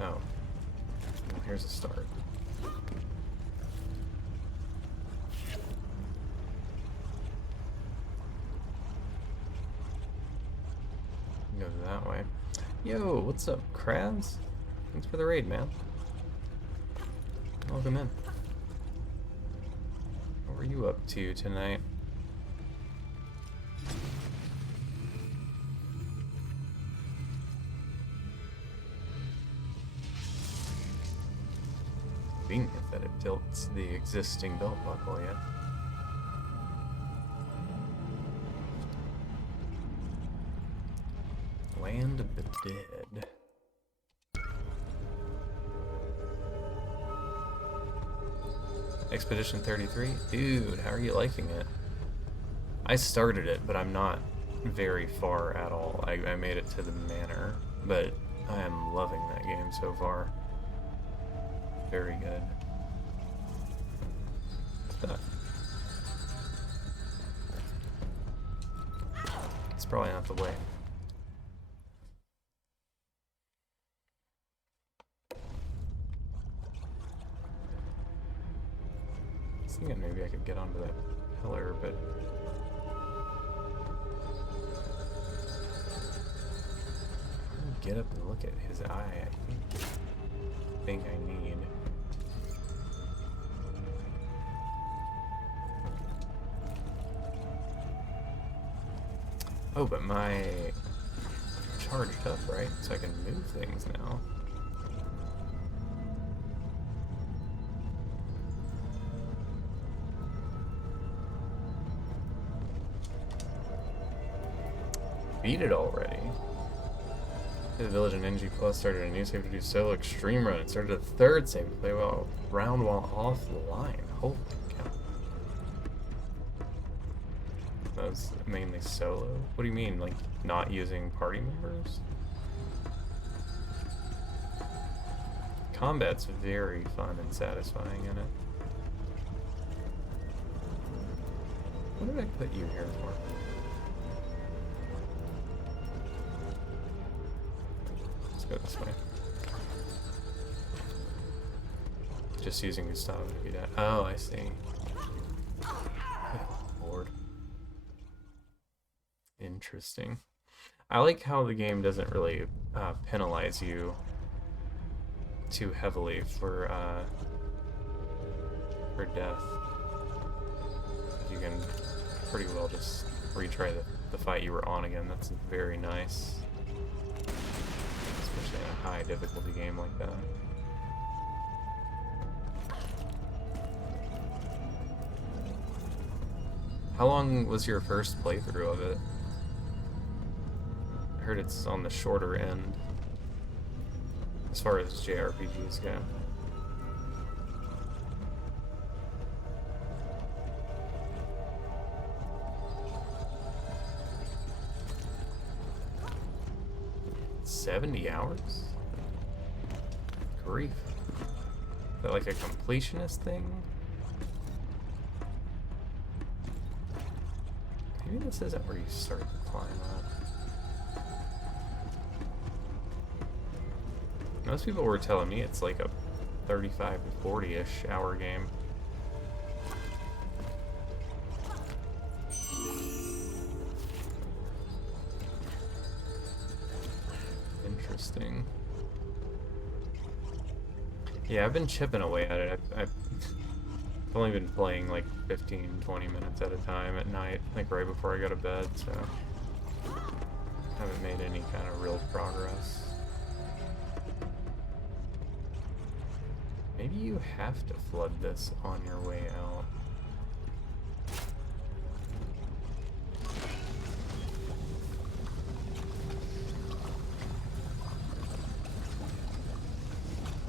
Oh. Well, here's a start. that way. Yo, what's up, Kraz? Thanks for the raid, man. Welcome in. What were you up to tonight? Convenient that it tilts the existing belt buckle, yeah. Land of the Dead. Expedition 33? Dude, how are you liking it? I started it, but I'm not very far at all. I made it to the manor, but I am loving that game so far. Very good. What's that? It's probably not the way. I was thinking maybe I could get onto that pillar, but get up and look at his eye. I think I need. Oh, but my charged up, right? So I can move things now. Beat it already. The village in NG Plus started a new save to do solo extreme run. It started a third save to play while round while offline. Holy cow. That was mainly solo. What do you mean, like not using party members? Combat's very fun and satisfying in it. What did I put you here for? Go this way. Just using Gustavo to do that. Oh, I see. Lord. Interesting. I like how the game doesn't really penalize you too heavily for death. You can pretty well just retry the fight you were on again. That's very nice. Especially in a high difficulty game like that. How long was your first playthrough of it? I heard it's on the shorter end as far as JRPGs go. $70 hours? Grief. Is that like a completionist thing? Maybe this isn't where you start to climb up. Most people were telling me it's like a 35 to 40-ish hour game. Interesting. Yeah, I've been chipping away at it. I've only been playing like 15-20 minutes at a time at night, like right before I go to bed, so haven't made any kind of real progress. Maybe you have to flood this on your way out.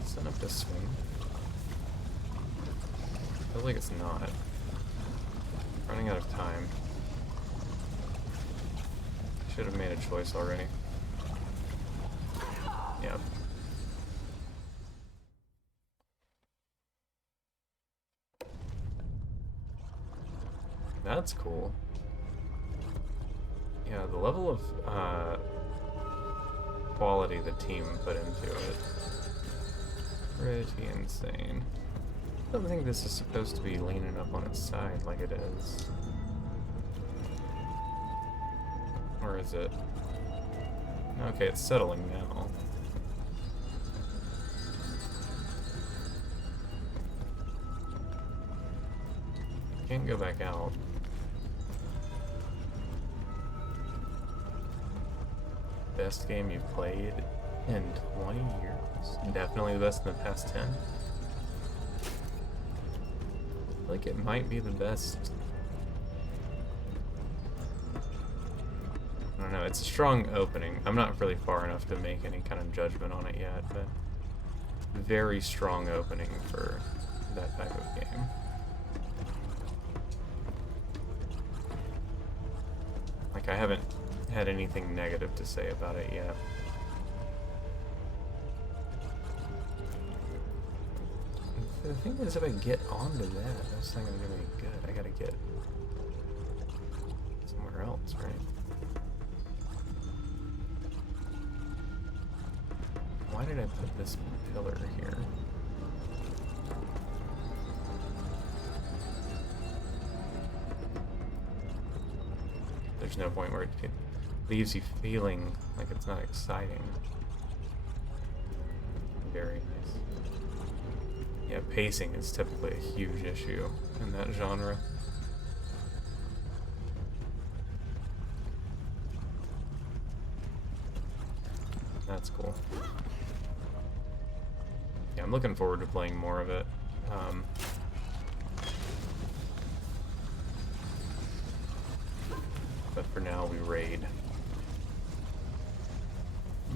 Set up this swing. Feels like it's not. Running out of time. Should have made a choice already. Yep. That's cool. Yeah, the level of quality the team put into it. Pretty insane. I don't think this is supposed to be leaning up on its side like it is. Or is it? Okay, it's settling now. Can't go back out. Best game you've played in 20 years? Definitely the best in the past 10. I feel like it might be the best. I don't know, it's a strong opening. I'm not really far enough to make any kind of judgment on it yet, but very strong opening for that type of game. Like, I haven't had anything negative to say about it yet. The thing is, if I get onto that, that's not gonna do me good. I gotta get somewhere else, right? Why did I put this pillar here? There's no point where it leaves you feeling like it's not exciting. Very nice. Yeah, pacing is typically a huge issue in that genre. That's cool. Yeah, I'm looking forward to playing more of it. But for now, we raid.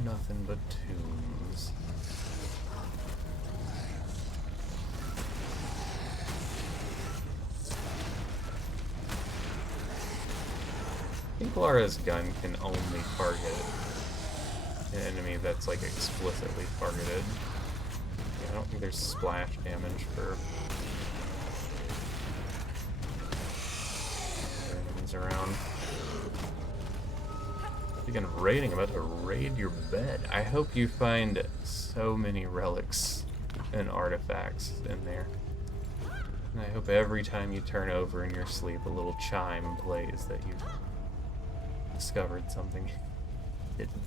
Nothing but tombs. I think Lara's gun can only target an enemy that's like explicitly targeted. Yeah, I don't think there's splash damage for enemies around. Speaking of raiding, I'm about to raid your bed. I hope you find so many relics and artifacts in there. And I hope every time you turn over in your sleep, a little chime plays that you've discovered something hidden.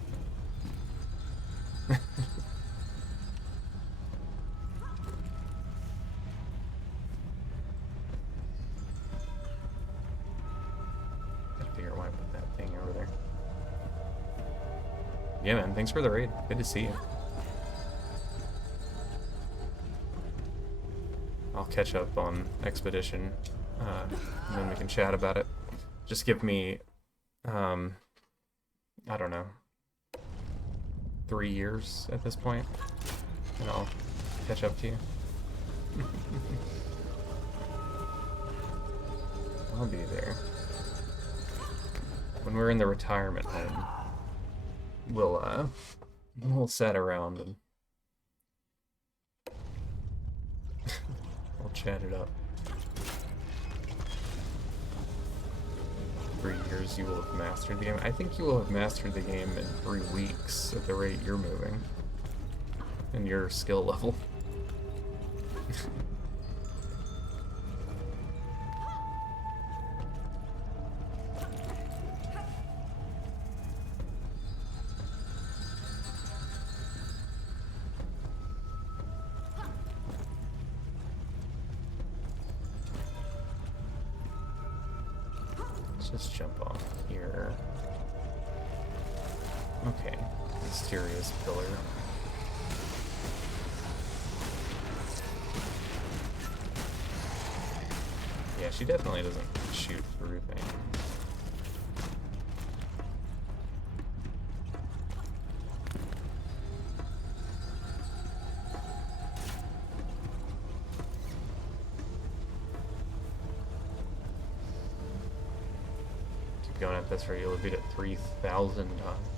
Gotta figure out why I put that thing over there. Yeah, man, thanks for the raid. Good to see you. I'll catch up on Expedition, and then we can chat about it. Just give me, I don't know, 3 years at this point, and I'll catch up to you. I'll be there. When we're in the retirement home, we'll sit around and we'll chat it up. 3 years, you will have mastered the game. I think you will have mastered the game in 3 weeks at the rate you're moving and your skill level. Just jump off here. Okay, mysterious pillar. Yeah, she definitely doesn't shoot through things. Going at this rate, you'll beat it 3,000 times.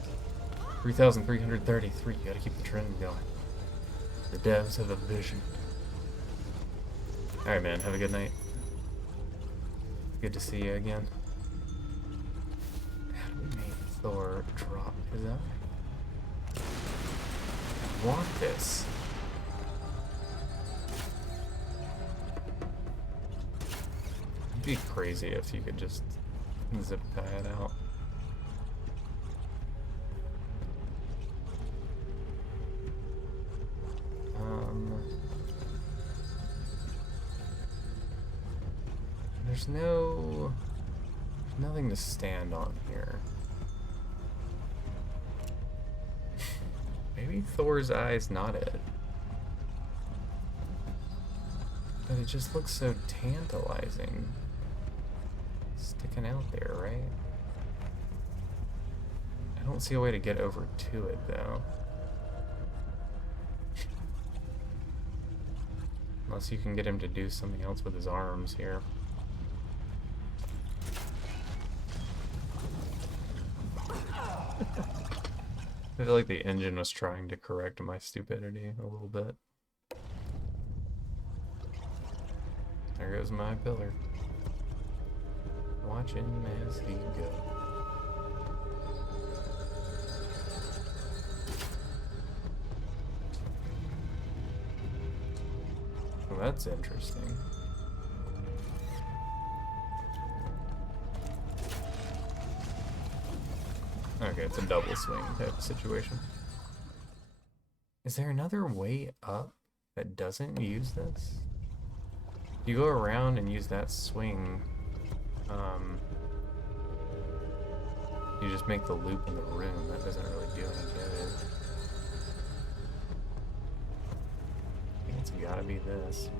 3,333. You gotta keep the trend going. The devs have a vision. Alright, man. Have a good night. Good to see you again. How do we make Thor drop his eye? I want this. It'd be crazy if you could just zip tie it out. There's nothing to stand on here. Maybe Thor's eye's not it. But it just looks so tantalizing. Sticking out there, right? I don't see a way to get over to it, though. Unless you can get him to do something else with his arms here. I feel like the engine was trying to correct my stupidity a little bit. There goes my pillar. Watch him as he goes. Well, that's interesting. Okay, it's a double swing type of situation. Is there another way up that doesn't use this? You go around and use that swing, you just make the loop in the room. That doesn't really do any good. I think it's gotta be this.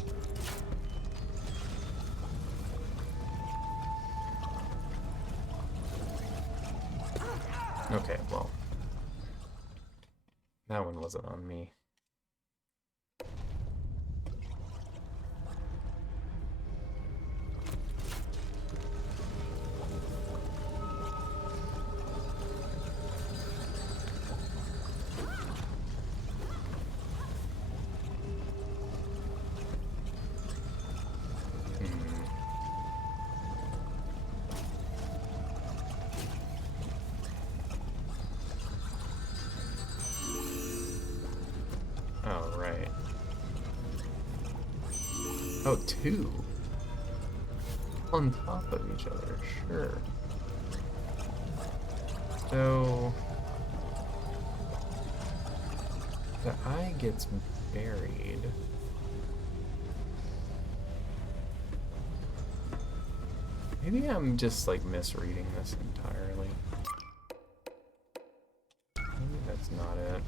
Okay, well, that one wasn't on me. Oh, right. Oh, two. On top of each other, sure. So the eye gets buried. Maybe I'm just like misreading this entirely. Maybe that's not it.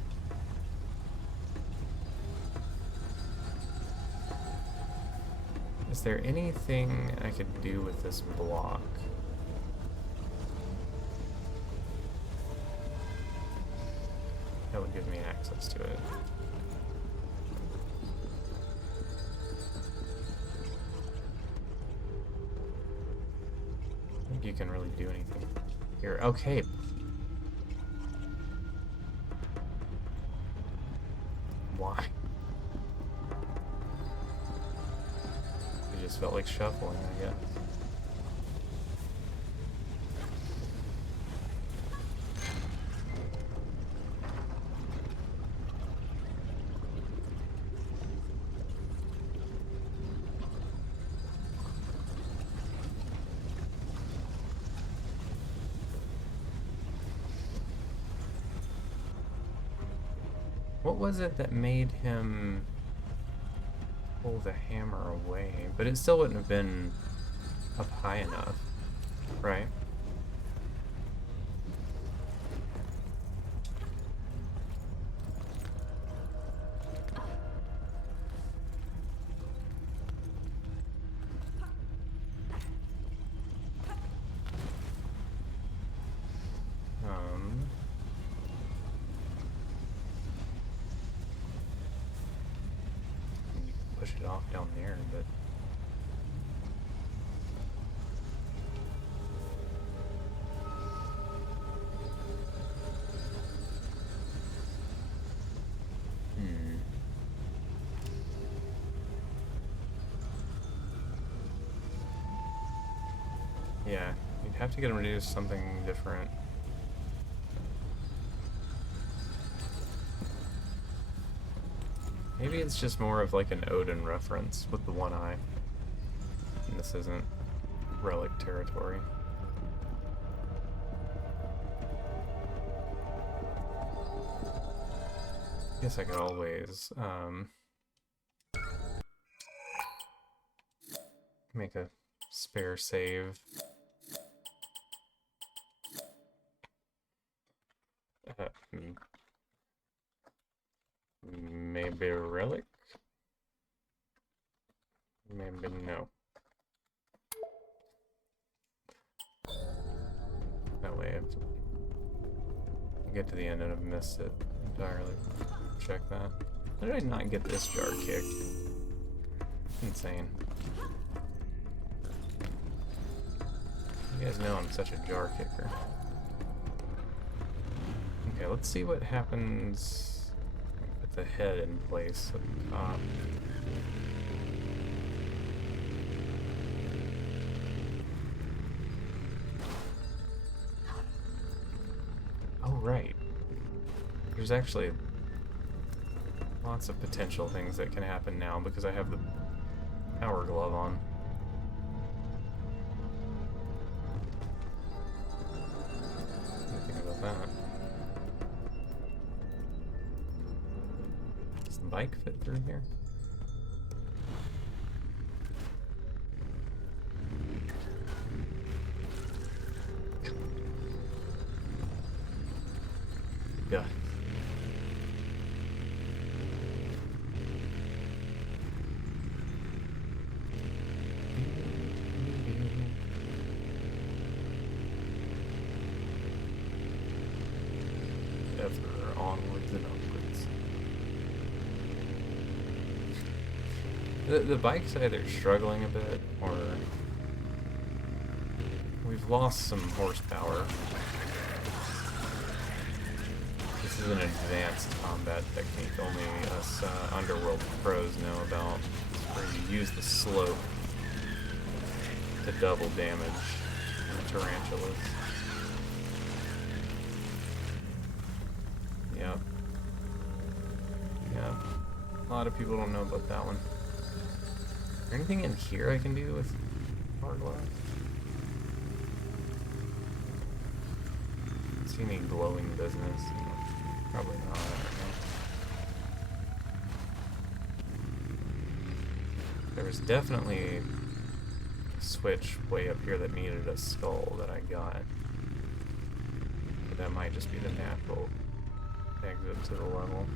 Is there anything I could do with this block? That would give me access to it. I think you can really do anything here. Okay. Why? It just felt like shuffling, I guess. What was it that made him pull the hammer away? But it still wouldn't have been up high enough, right? Push it off down there, but yeah, you'd have to get him to do something different. Maybe it's just more of like an Odin reference with the one eye. And this isn't relic territory. Guess I could always make a spare save. Maybe a relic? Maybe no. That way I have to get to the end and I've missed it entirely. Check that. How did I not get this jar kicked? Insane. You guys know I'm such a jar kicker. Okay, let's see what happens. Put the head in place at the top. Oh, right. There's actually lots of potential things that can happen now because I have the power glove on. Think about that. Does the bike fit through here? Yeah. Ever onwards and upwards. The bike's either struggling a bit or we've lost some horsepower. This is an advanced combat technique only us Underworld pros know about, where you use the slope to double damage tarantulas. Yep. Yep. A lot of people don't know about that one. Is there anything in here I can do with power glass? See any glowing business? Probably not. There was definitely a switch way up here that needed a skull that I got. But that might just be the natural exit to the level.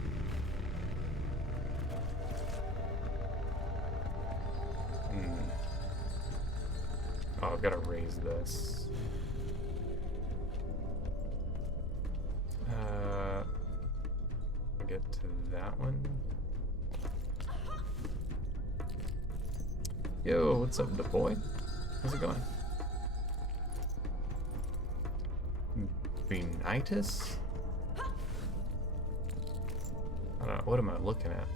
Oh, I've got to raise this. Get to that one. Yo, what's up, the boy? How's it going? Venitus? I don't know. What am I looking at?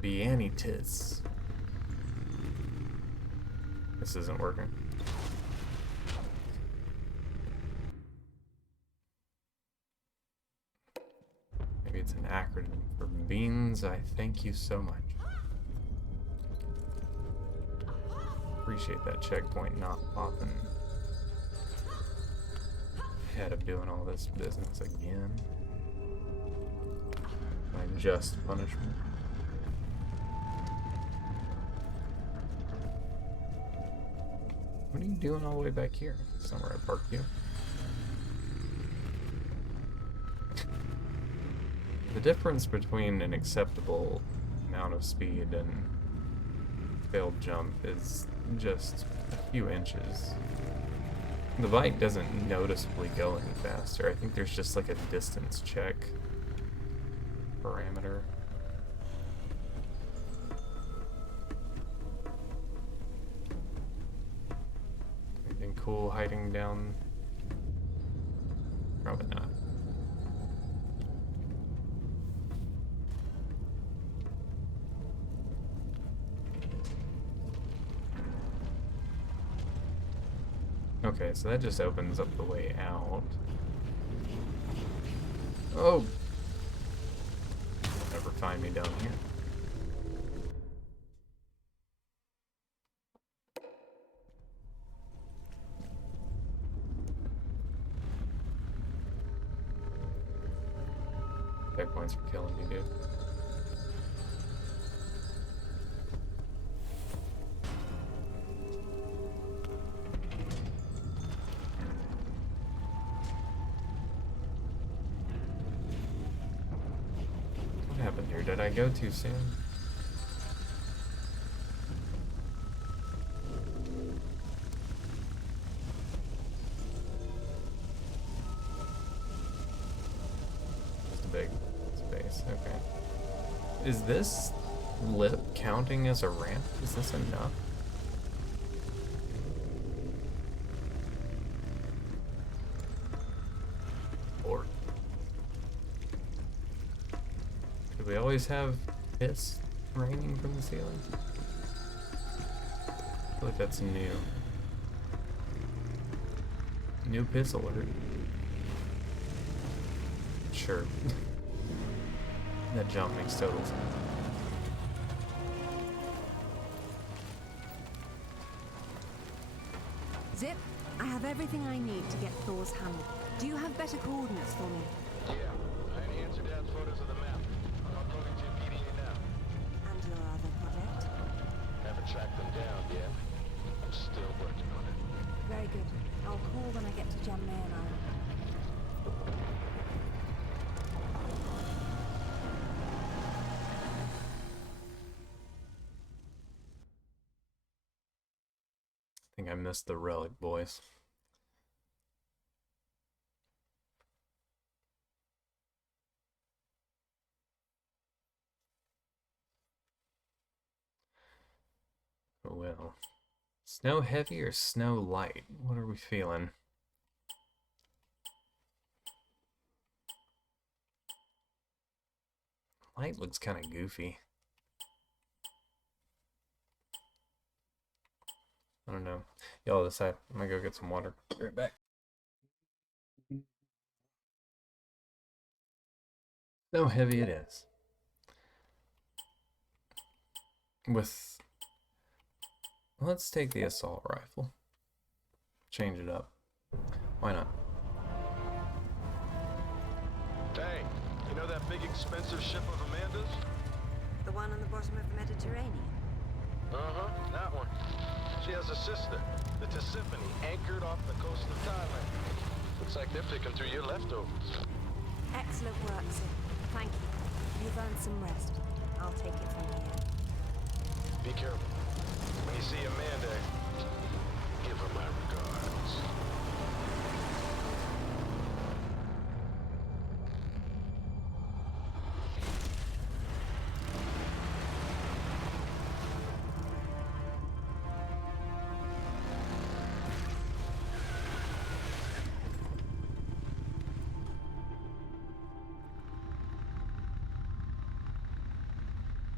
Vanitas. This isn't working. Maybe it's an acronym for beans. I thank you so much. Appreciate that checkpoint not popping ahead of doing all this business again. My just punishment. What are you doing all the way back here? Somewhere I parked you. The difference between an acceptable amount of speed and failed jump is just a few inches. The bike doesn't noticeably go any faster. I think there's just like a distance check parameter. Anything cool hiding down? Probably not. Okay, so that just opens up the way out. Oh! You'll never find me down here. hit points for killing me, dude. What happened here? Did I go too soon? Just a big space. Okay. Is this lip counting as a ramp? Is this enough? Or do we always have piss raining from the ceiling? I feel like that's new. New piss alert. Sure. That jump makes total sense. Zip, I have everything I need to get Thor's hammer. Do you have better coordinates for me? Yeah, I enhanced your dad's photos of the map. I'm uploading to your PDA now. And your other project? Haven't tracked them down yet. I'm still working on it. Very good. I'll call when I get to Jammayan Island. I think I missed the relic, boys. Oh well. Snow heavy or snow light? What are we feeling? Light looks kind of goofy. I don't know. Y'all decide. I'm gonna go get some water. Be right back. Snow heavy it is. With... Let's take the assault rifle. Change it up. Why not? Hey, you know that big expensive ship of Amanda's? The one on the bottom of the Mediterranean? Uh-huh, that one. She has a sister, the Tisiphone, anchored off the coast of Thailand. Looks like they're picking through your leftovers. Excellent work, Zip. Thank you. You've earned some rest. I'll take it from here. Be careful. When you see Amanda, give her my regards.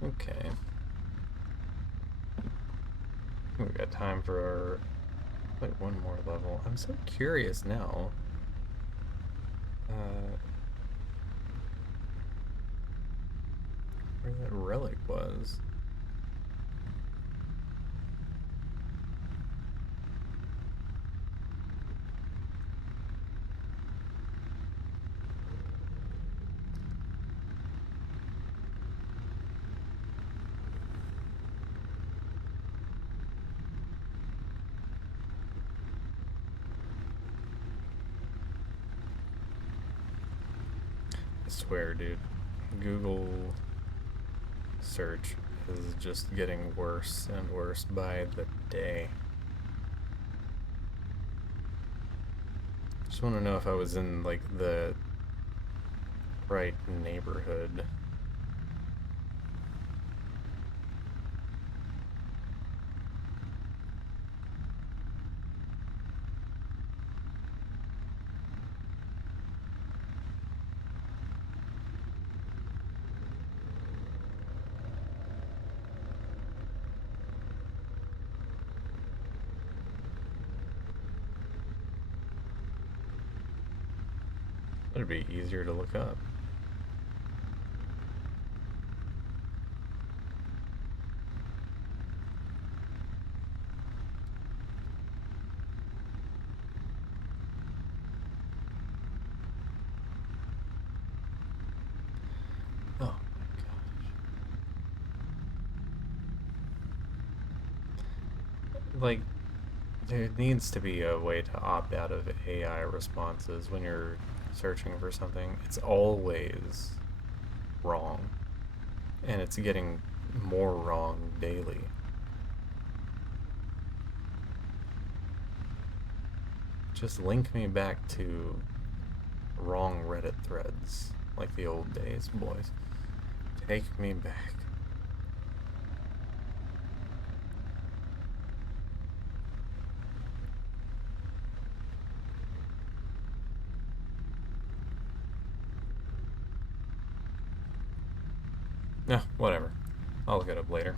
Okay. We got time for like one more level. I'm so curious now. Where that relic was. I swear, dude. Google search is just getting worse and worse by the day. Just want to know if I was in like the right neighborhood. It'd be easier to look up. like, there needs to be a way to opt out of AI responses when you're searching for something. It's always wrong, and it's getting more wrong daily. Just link me back to wrong Reddit threads, like the old days, boys. Take me back. No, whatever. I'll look it up later.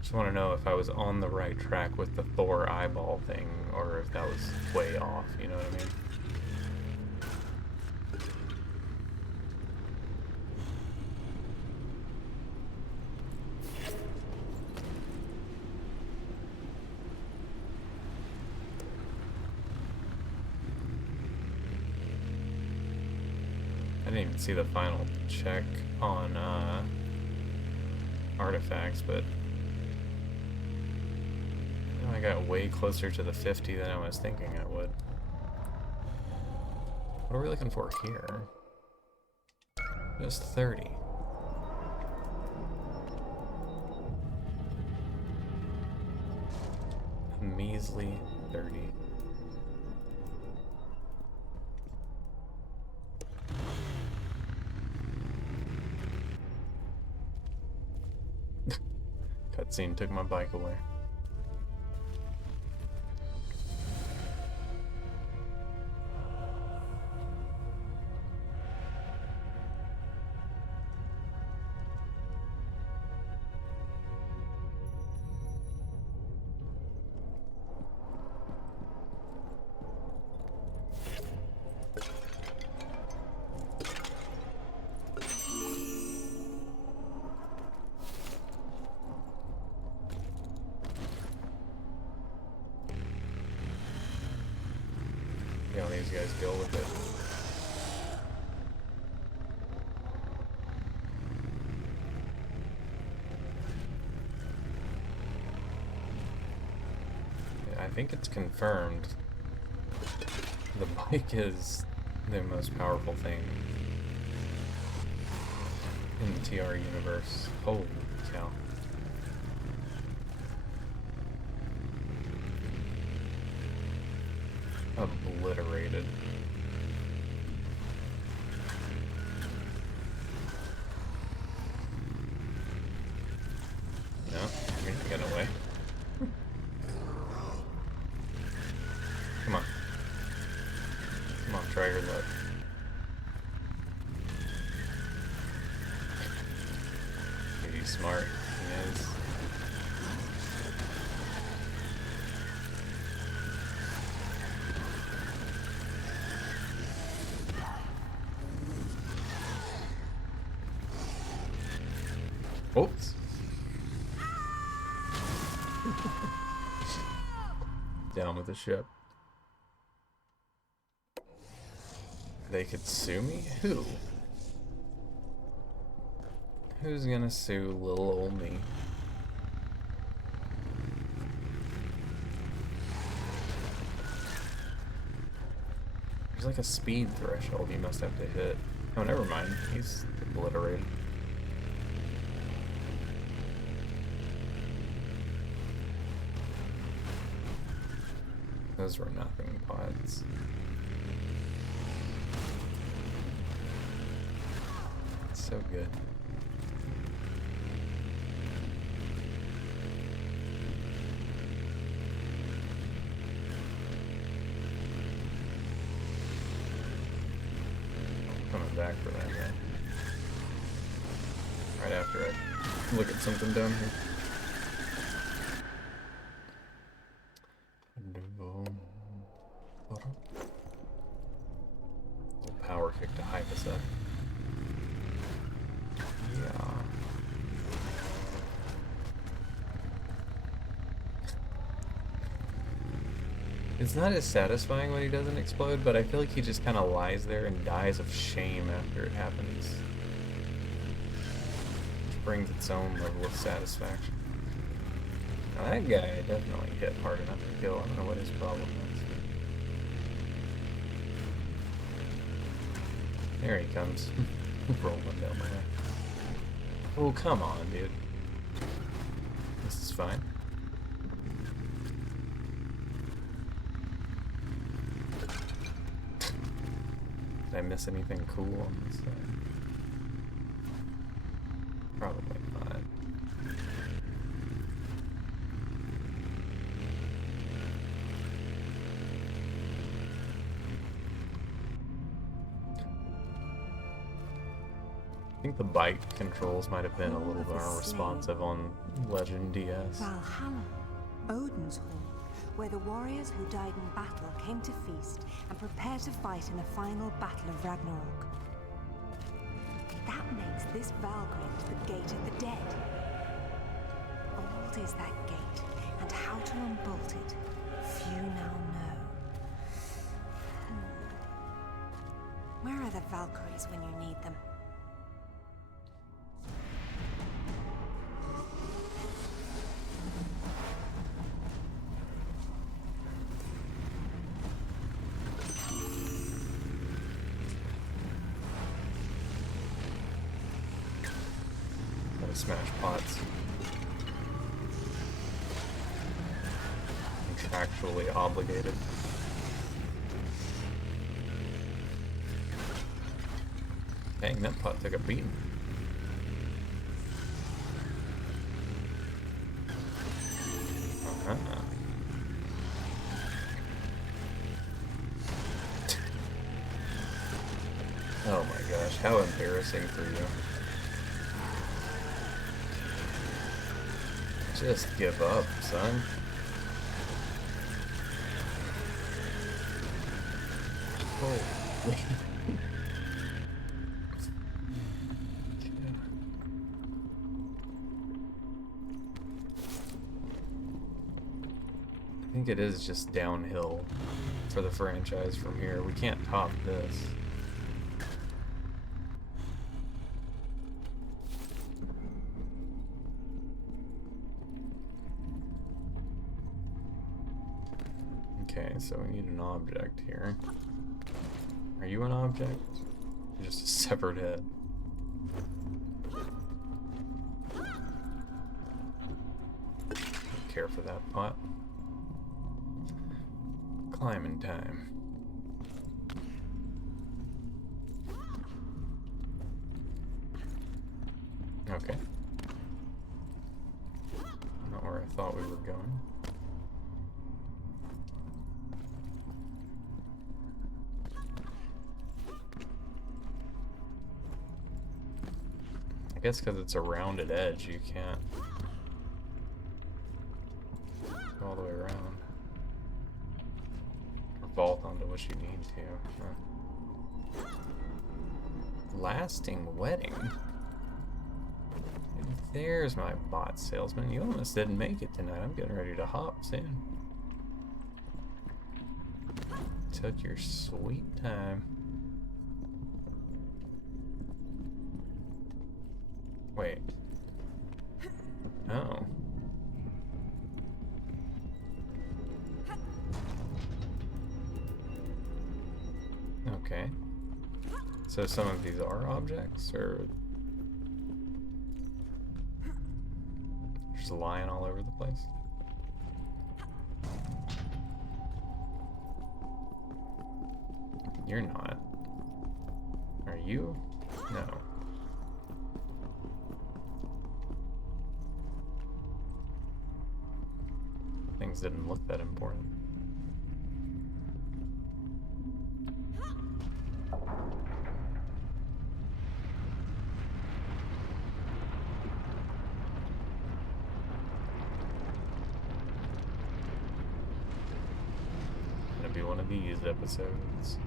Just want to know if I was on the right track with the Thor eyeball thing, or if that was way off, you know what I mean? I didn't even see the final check on artifacts, but I got way closer to the 50 than I was thinking I would. What are we looking for here? Just 30. A measly 30. Cutscene took my bike away. See how these guys deal with it. I think it's confirmed. The bike is the most powerful thing in the TR universe. Holy cow. Obliterated. No, you're not getting away. Come on. Come on, try your luck. He's smart. He is. Oops. Down with the ship. They could sue me? Who? Who's gonna sue little old me? There's like a speed threshold you must have to hit. Oh, never mind. He's obliterated. Those were nothing pods. So good. Coming back for that guy. Right after I look at something down here. Power kick to hype us up. Yeah. It's not as satisfying when he doesn't explode, but I feel like he just kind of lies there and dies of shame after it happens. Which brings its own level of satisfaction. That guy definitely hit hard enough to kill. I don't know what his problem is. There he comes. Rolling down my way. Oh, come on, dude. This is fine. Did I miss anything cool on this side? Probably not. I think the bike controls might have been a little more responsive on Legend DS. Valhalla, Odin's Hall, where the warriors who died in battle came to feast and prepare to fight in the final battle of Ragnarok. That makes this Valgrind the gate of the dead. Old is that gate, and how to unbolt it, few now know. Where are the Valkyries when you need them? Smash pots. Contractually obligated. Dang, that pot took a beating. Oh my gosh, how embarrassing for you. Just give up, son. Holy. I think it is just downhill for the franchise from here. We can't top this. Okay, so we need an object here. Are you an object? You're just a severed head. Don't care for that pot. Climbing time. Okay. Not where I thought we were going. I guess because it's a rounded edge, you can't go all the way around. Or vault onto what you need to. Huh. Lasting wedding? There's my bot salesman. You almost didn't make it tonight. I'm getting ready to hop soon. Took your sweet time. Wait. Oh. Okay. So some of these are objects, or just lying all over the place? You're not. Are you? No. Things didn't look that important. Gonna be one of these episodes.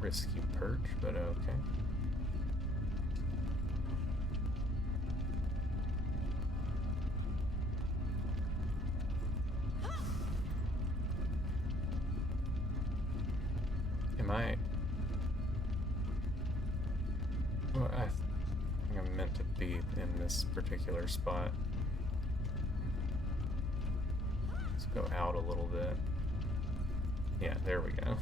Risky perch, but okay. I think I'm meant to be in this particular spot. Let's go out a little bit. Yeah, there we go.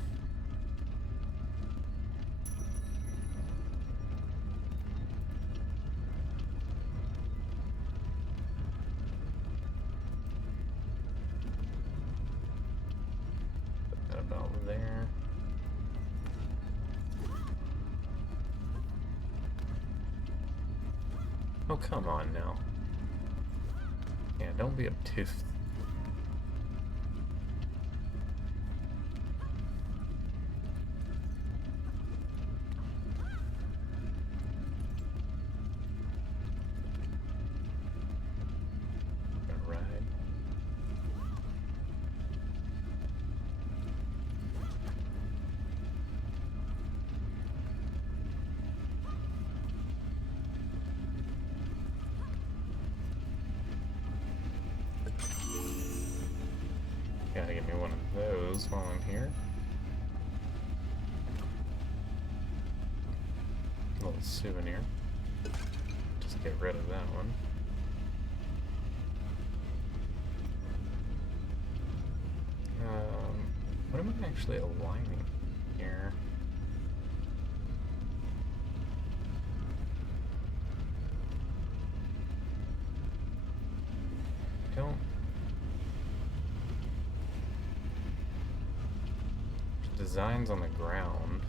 Put that about there. Oh, come on now. Yeah, don't be obtuse. Gonna ride. Gotta get me one of those while I'm here. A little souvenir. Just get rid of that one. What am I actually aligning here? Don't. Designs on the ground.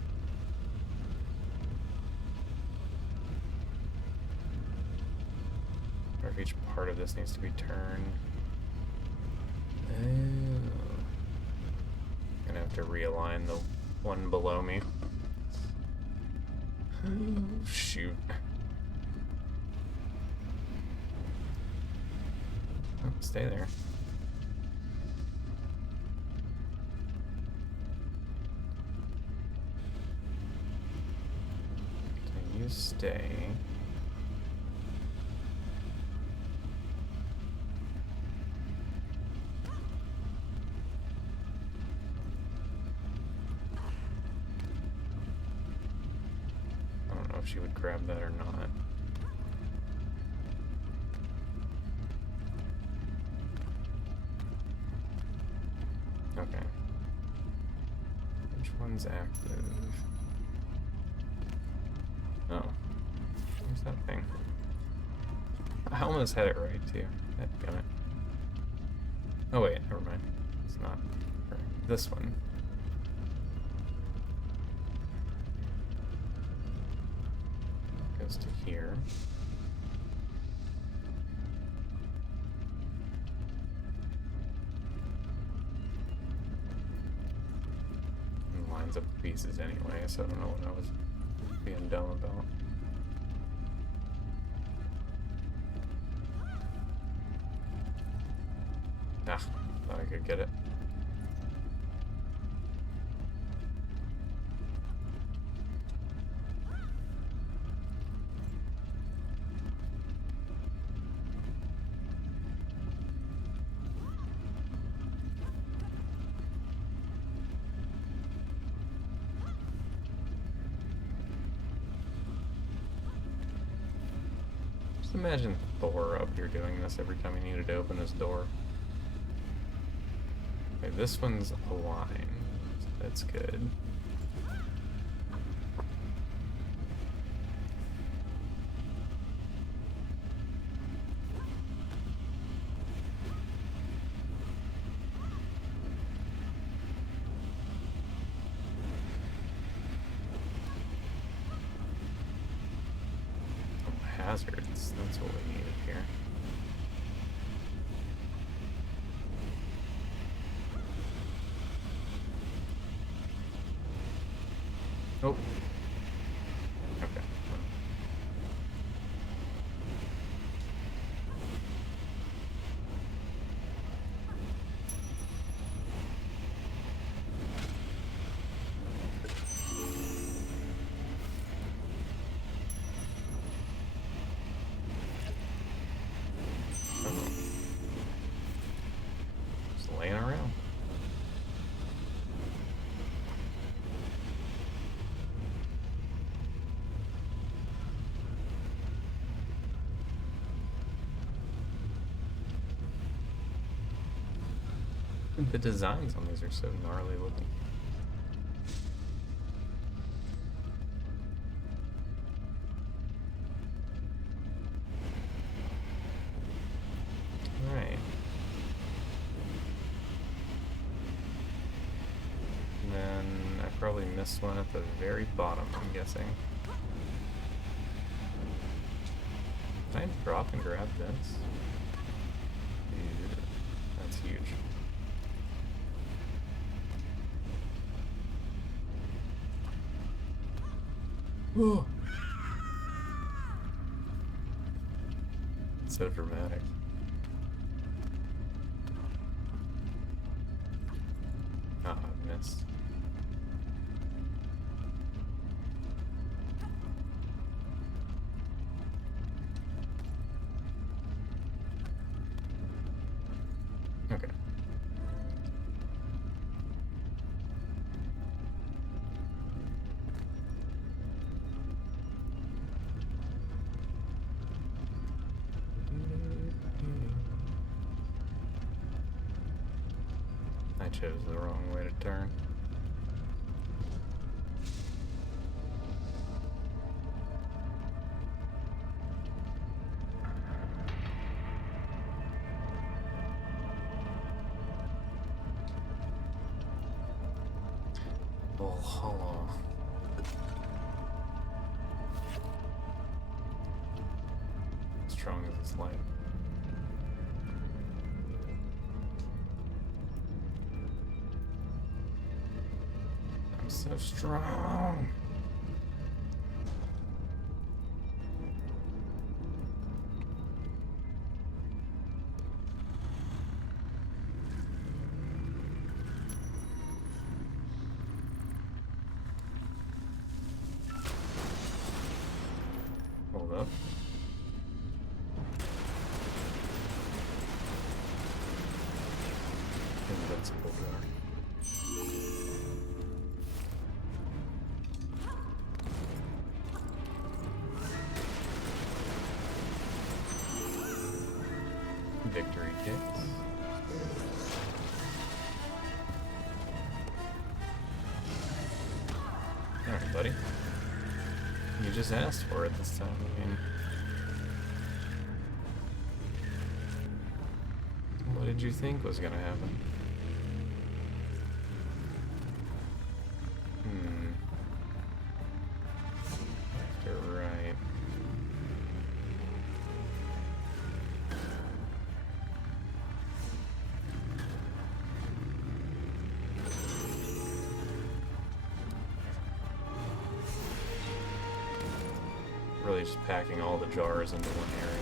Or if each part of this needs to be turned. Gonna have to realign the one below me. Oh, shoot. Oh, stay there. You stay. I don't know if she would grab that or not. Okay. Which one's active? Oh. Where's that thing? I almost had it right, too. Damn it. Oh, wait. Never mind. It's not. Right. This one. Goes to here. And lines up the pieces anyway, so I don't know what I was being dumb about. Ah, thought I could get it. Just imagine Thor up here doing this every time he needed to open his door. Okay, this one's aligned. That's good. Oh, hazards. That's what we needed here. Oh. Okay. Oh. Just laying around. The designs on these are so gnarly looking. Alright. And then I probably missed one at the very bottom, I'm guessing. Can I drop and grab this? Yeah, that's huge. Whoa. So dramatic. Ah, I missed. Okay. I chose the wrong way to turn. Oh, hello. Strong as this light. I'm so strong. Hold up. Invincible door. Victory kicks. Alright, buddy. You just asked for it this time, I mean. What did you think was gonna happen? Left or right? Really just packing all the jars into one area.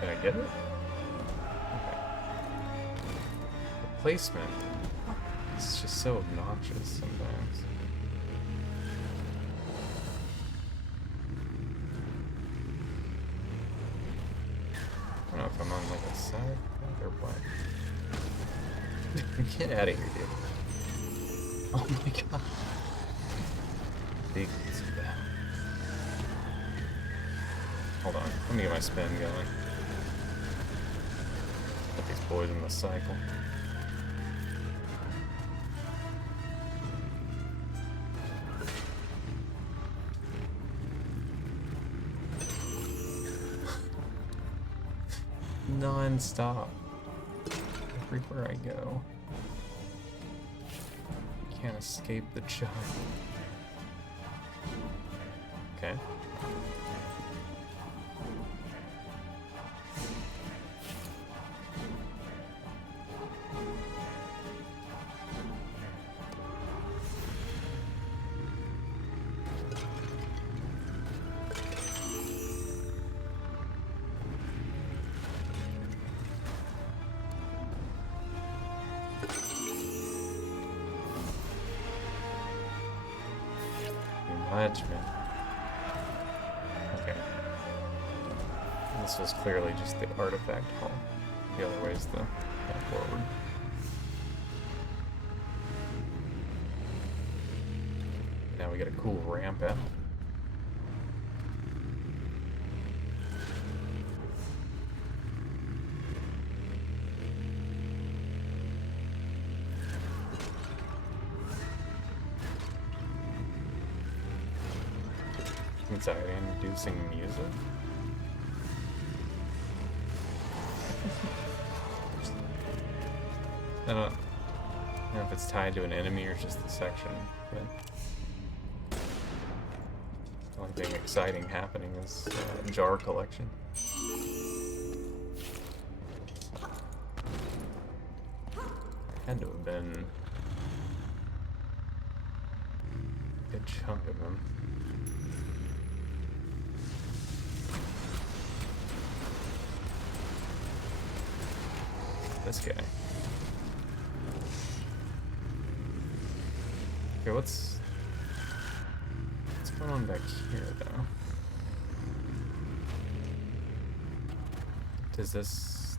Can I get it? Okay. The placement. It's just so obnoxious sometimes. I don't know if I'm on like a side path or what. Get out of here, dude. Oh my god. Big piece of that. Hold on, let me get my spin going. Put these boys in the cycle. Non-stop. Everywhere I go. Can't escape the jump. Okay. Management. Okay. This was clearly just the artifact hall. The other way is the path forward. we get a cool ramp out. Anxiety-inducing music? I don't know if it's tied to an enemy or just the section, but the only thing exciting happening is jar collection. Had to have been a good chunk of them. This guy. Okay, what's going on back here, though? Does this...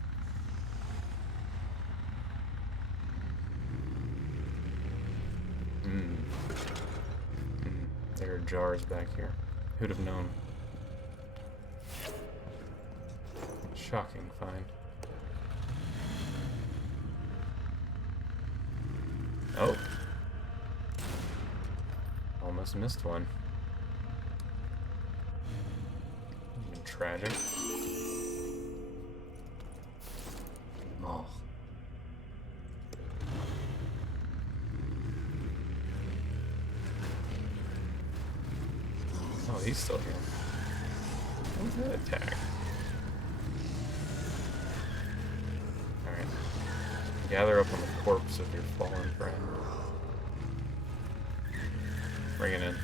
There are jars back here. Who'd have known? Shocking find. Oh. Almost missed one. Tragic. Oh. Oh, he's still here. What was that attack? Alright. Gather up on the corpse of your fallen friend. Bring it in.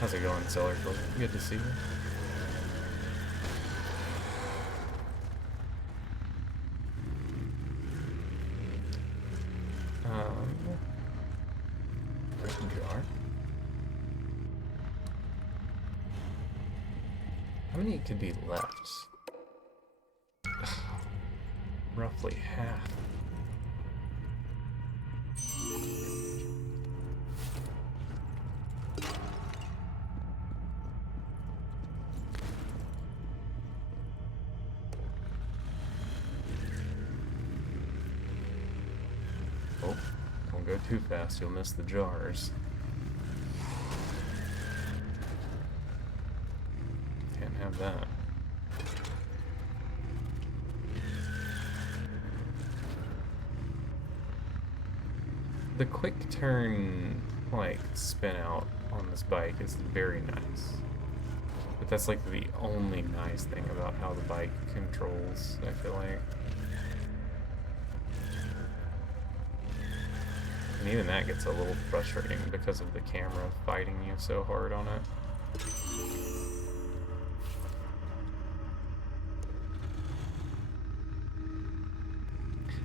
How's it going, Cellarful? Good to see you. Jar. How many could be left? Roughly half. Oh, don't go too fast, you'll miss the jars. Can't have that. The quick turn, like, spin out on this bike is very nice. But that's like the only nice thing about how the bike controls, I feel like. And even that gets a little frustrating because of the camera fighting you so hard on it.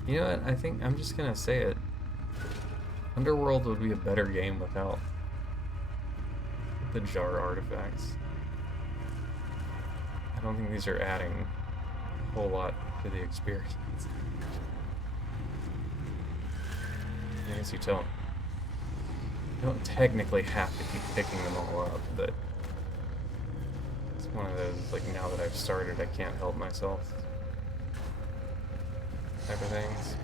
You know what? I think I'm just gonna say it. Underworld would be a better game without the jar artifacts. I don't think these are adding a whole lot to the experience. I guess you don't technically have to keep picking them all up, but it's one of those, like, now that I've started, I can't help myself type of things.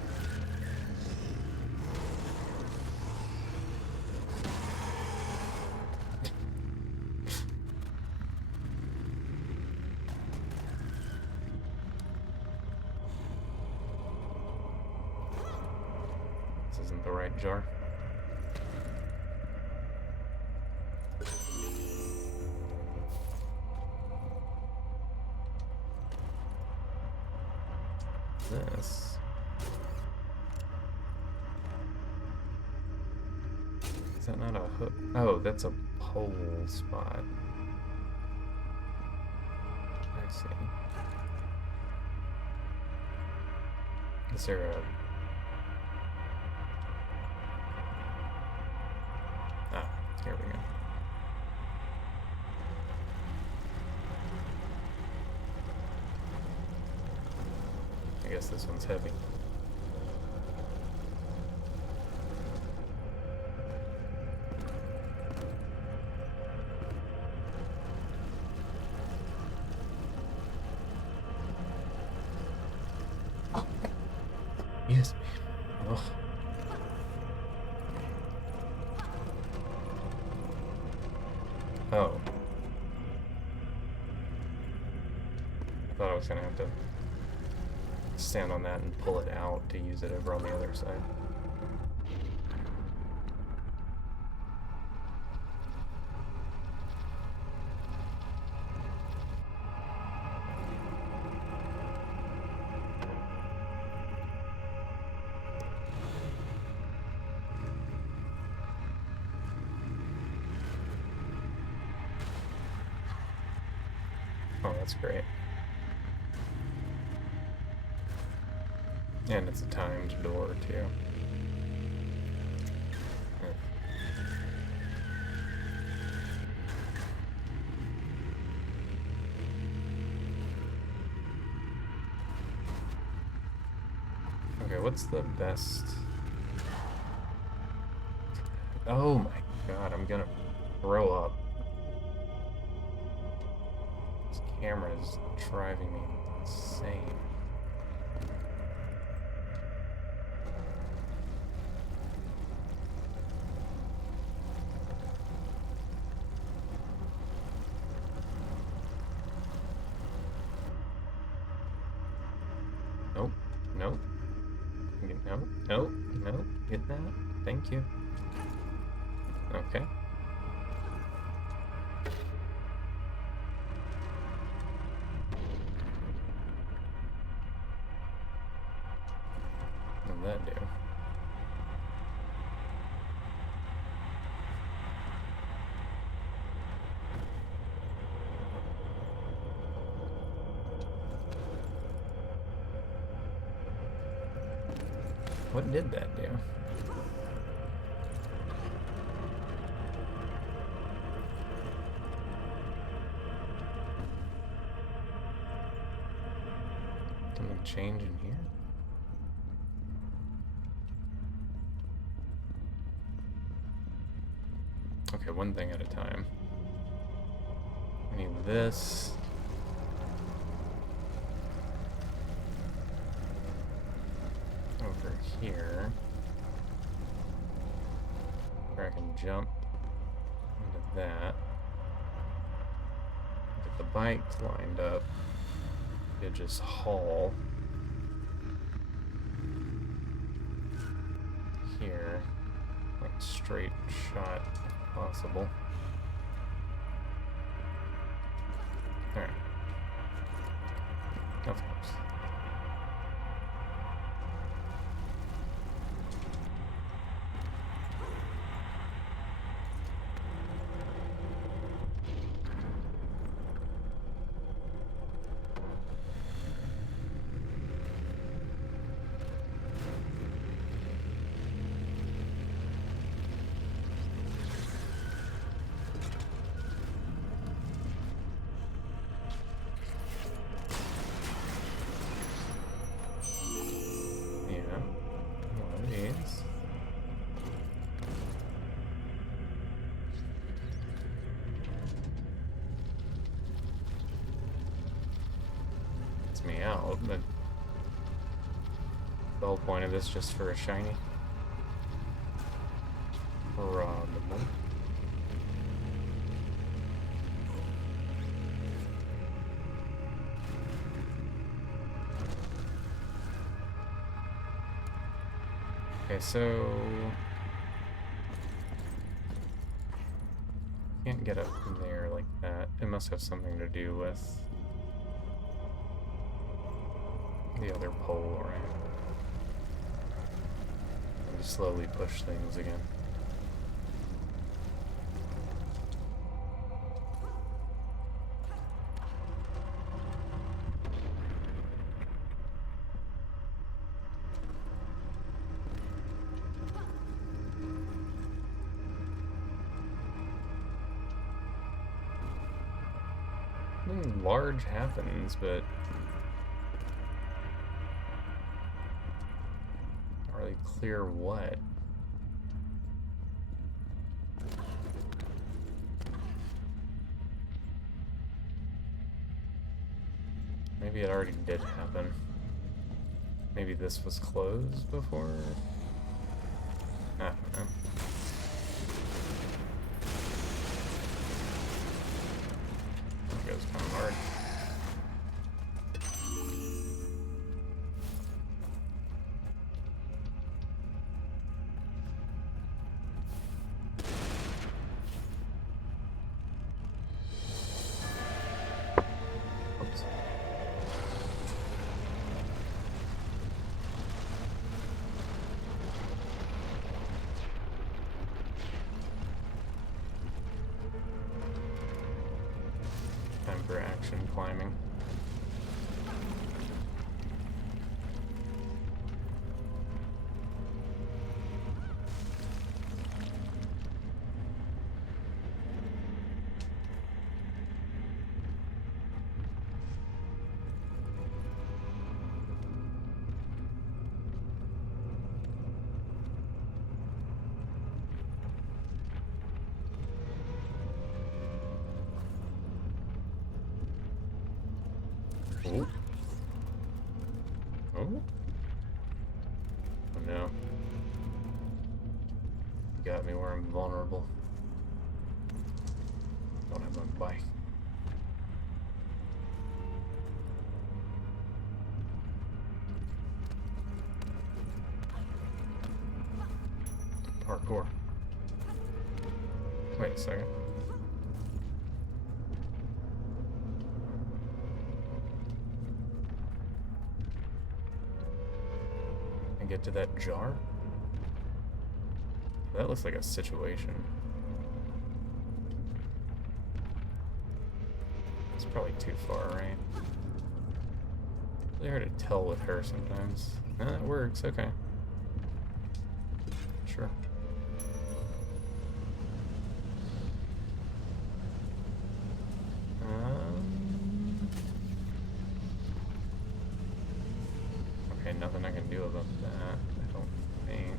This isn't the right jar. This. Is that not a hook? Oh, that's a pole spot. I see. Is there a... Ah, here we go. I guess this one's heavy. this. Ugh. Oh. I thought I was gonna have to stand on that and pull it out to use it over on the other side. Oh, that's great. And it's a timed door, too. Okay, what's the best... Oh my god, I'm gonna throw up. This camera is driving me insane. Nope, nope. Nope, nope, nope. Get that? Thank you. Okay. What did that do? What did that do? Something change in here? Okay, one thing at a time. I need this. Over here. Where I can jump into that. Get the bike lined up. To just haul. Here. Like straight shot if possible. Alright. Of course. Me out, but the whole point of this just for a shiny? Probably. Okay, so can't get up from there like that. It must have something to do with the other pole, right? And just slowly push things again. Nothing large happens, but not really clear what. Maybe it already did happen. Maybe this was closed before? I don't know. It goes kind of hard. Oops. Time for action climbing. Ooh. Oh? Oh no. You got me where I'm vulnerable. Don't have my bike. Parkour. Wait a second. And get to that jar? That looks like a situation. It's probably too far, right? Really hard to tell with her sometimes. No, that works, okay. Sure. Okay, nothing I can do about that, I don't think.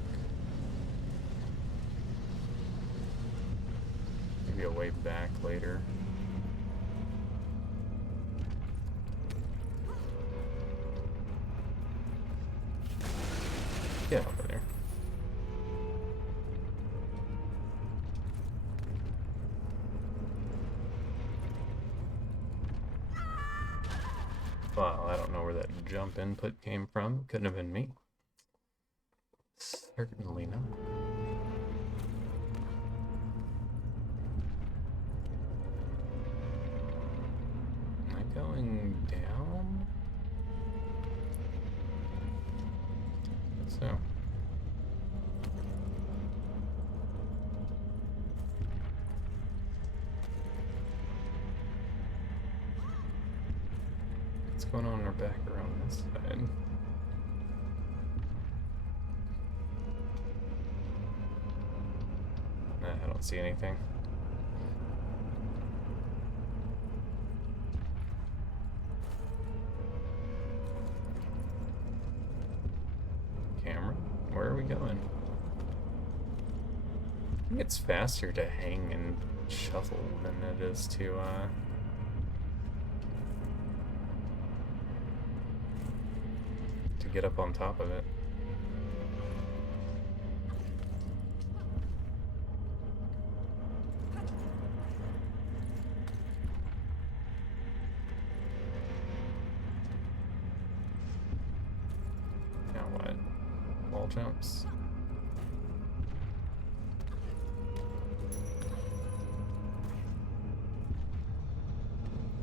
Maybe a way back later. Get over there. Well, I don't know where that jump input came from. Couldn't have been me. Certainly not. Am I going down? I guess so. What's going on in our back around this side? Nah, I don't see anything. Camera? Where are we going? I think it's faster to hang and shuffle than it is to, get up on top of it. Now what? Wall jumps.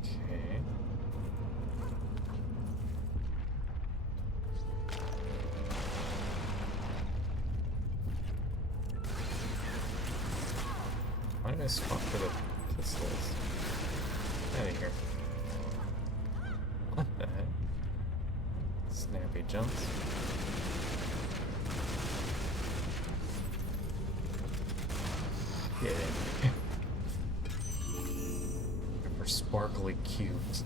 Okay. Why did I swap for the pistols? Out of here. What the heck? Snappy jumps. Get in here. For sparkly cubes.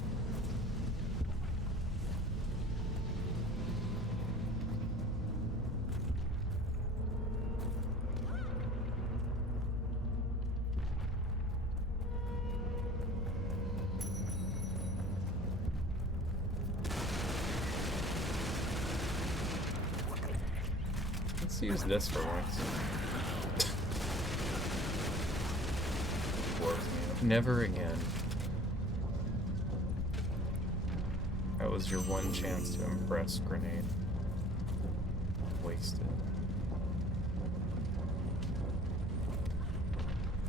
Let's use this for once. Never again. That was your one chance to impress, grenade. Wasted.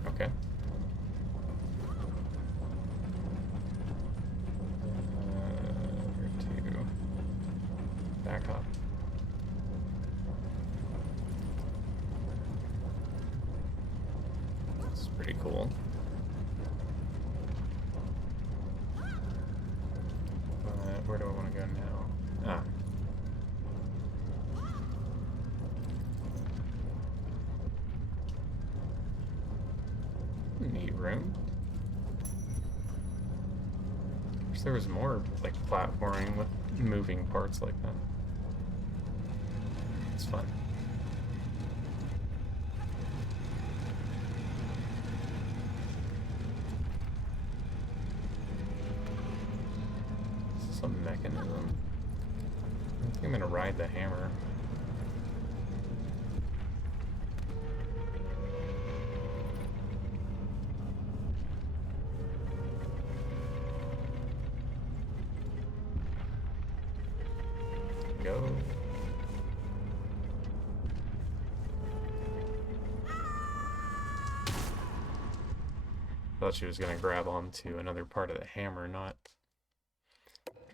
Okay. Where to? Back up. That's pretty cool. Where do I want to go now? Ah. Neat room. Wish there was more, like, platforming with moving parts like that. It's fun. Some mechanism. I think I'm gonna ride the hammer. Go. Thought she was gonna grab onto another part of the hammer, not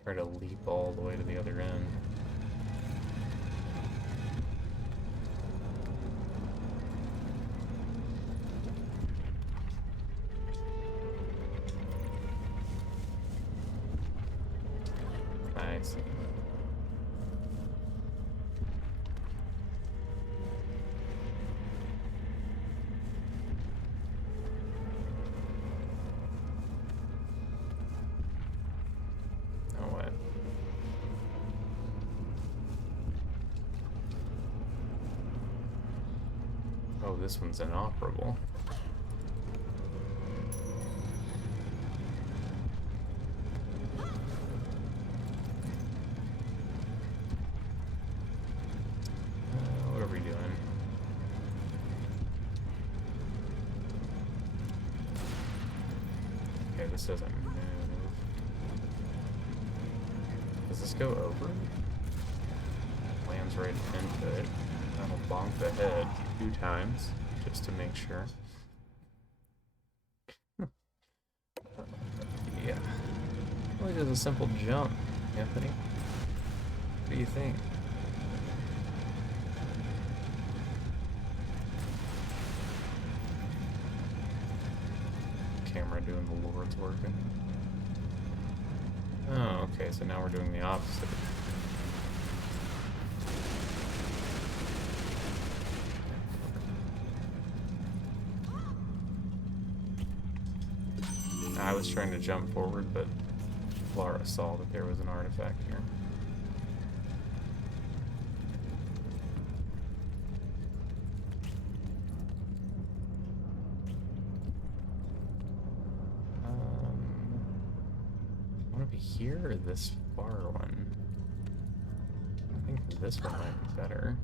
try to leap all the way to the other end. Nice. Oh, this one's inoperable. What are we doing? Okay, this doesn't move. Does this go over? Lands right into it. That'll bonk the head 2 times, just to make sure. Yeah. Really just a simple jump, Anthony. What do you think? Camera doing the Lord's working. Oh, okay, so now we're doing the opposite. I was trying to jump forward, but Laura saw that there was an artifact here. I want to be here or this far one? I think this one might be better.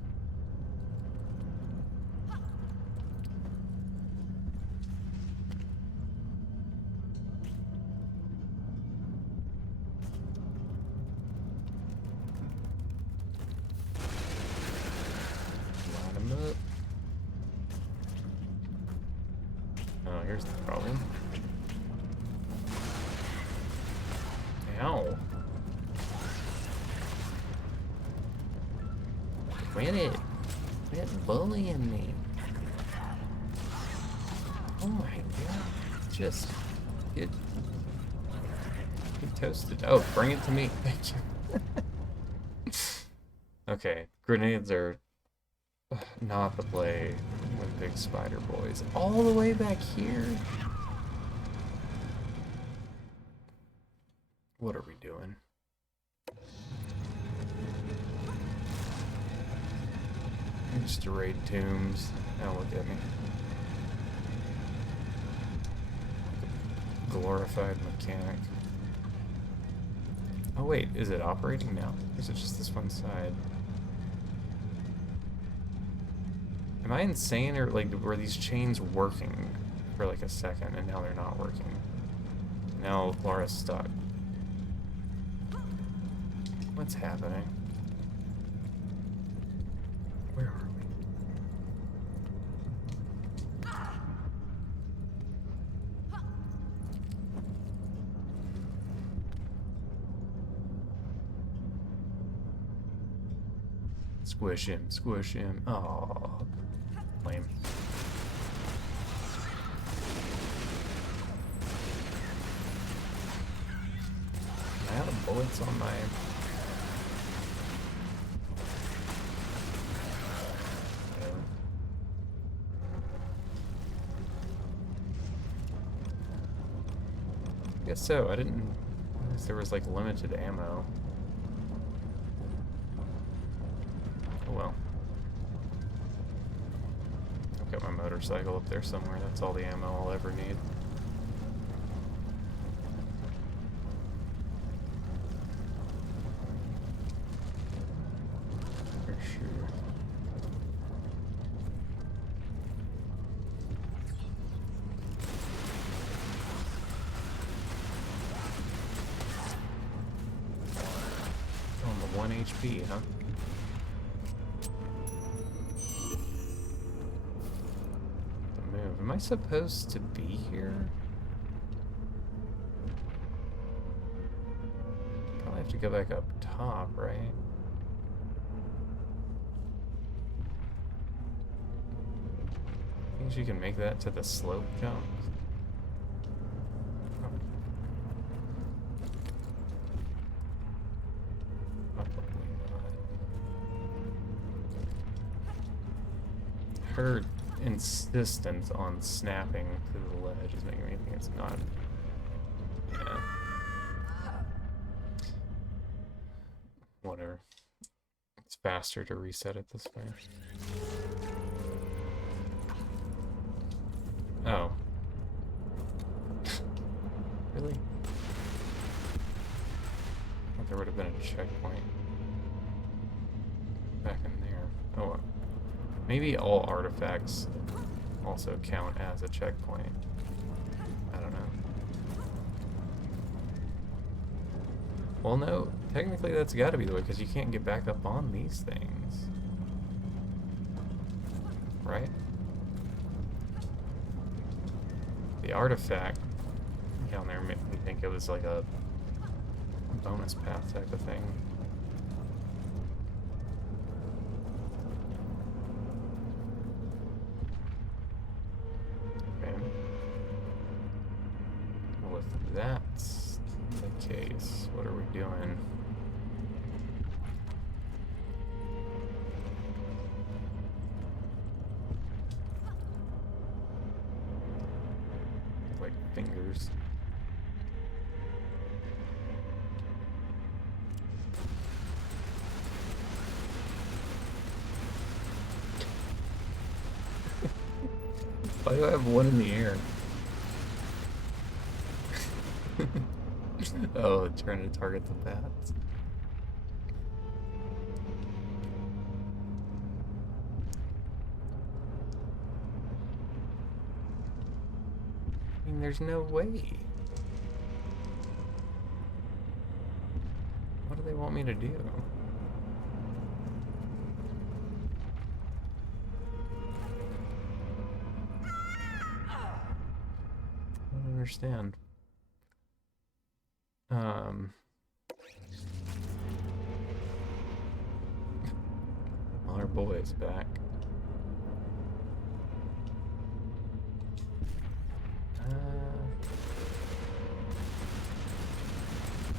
Oh, here's the problem. Ow. Quit it. Quit bullying me. Oh my god. Just get toasted. Oh, bring it to me. Thank you. Okay, grenades are not the play with big spider boys. All the way back here? What are we doing? Just to raid tombs. Now look at me. Glorified mechanic. Oh wait, is it operating now? Or is it just this one side? Am I insane, or like were these chains working for like a second and now they're not working? Now Laura's stuck. What's happening? Where are we? Squish him, squish him. Oh, lame. I have bullets on my... I guess so. I didn't realize there was like limited ammo. Oh well. I've got my motorcycle up there somewhere. That's all the ammo I'll ever need. For sure. On the 1 HP, huh? The move. Am I supposed to be here? Probably have to go back up top, right? Think you can make that to the slope jump? Her insistence on snapping to the ledge is making me think it's not. Yeah. Whatever. It's faster to reset it this way. Oh. Really? I thought there would have been a checkpoint back in there. Oh well. Maybe all artifacts also count as a checkpoint. I don't know. Well, no, technically that's gotta be the way, because you can't get back up on these things. Right? The artifact down there made me think it was like a bonus path type of thing. If that's the case, what are we doing? Like fingers. Why do I have one in the air? Oh, trying to target the bats. I mean, there's no way. What do they want me to do? I don't understand. Well, our boy is back. I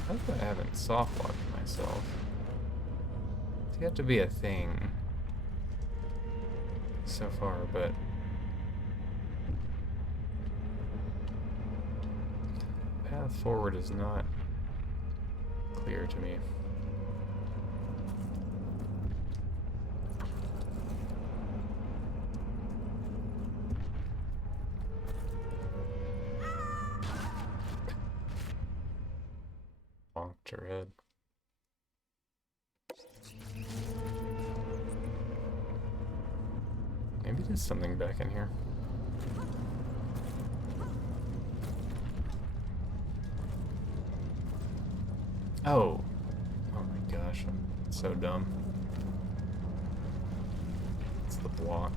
hope I haven't soft locked myself. It's yet to be a thing so far, but path forward is not clear to me. Bonked her head. Maybe is something back in here. Oh. Oh my gosh, I'm so dumb. It's the block.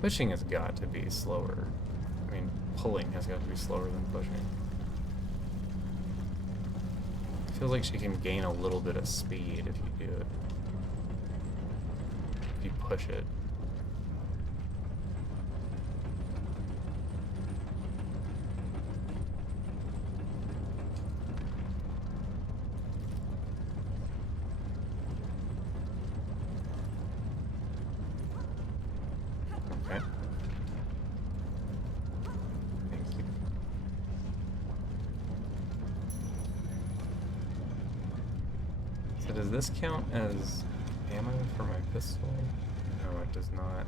Pushing has got to be slower. I mean, pulling has got to be slower than pushing. Feels like she can gain a little bit of speed if you do it. If you push it. Okay. Thank you. So does this count as ammo for my pistol? No, it does not.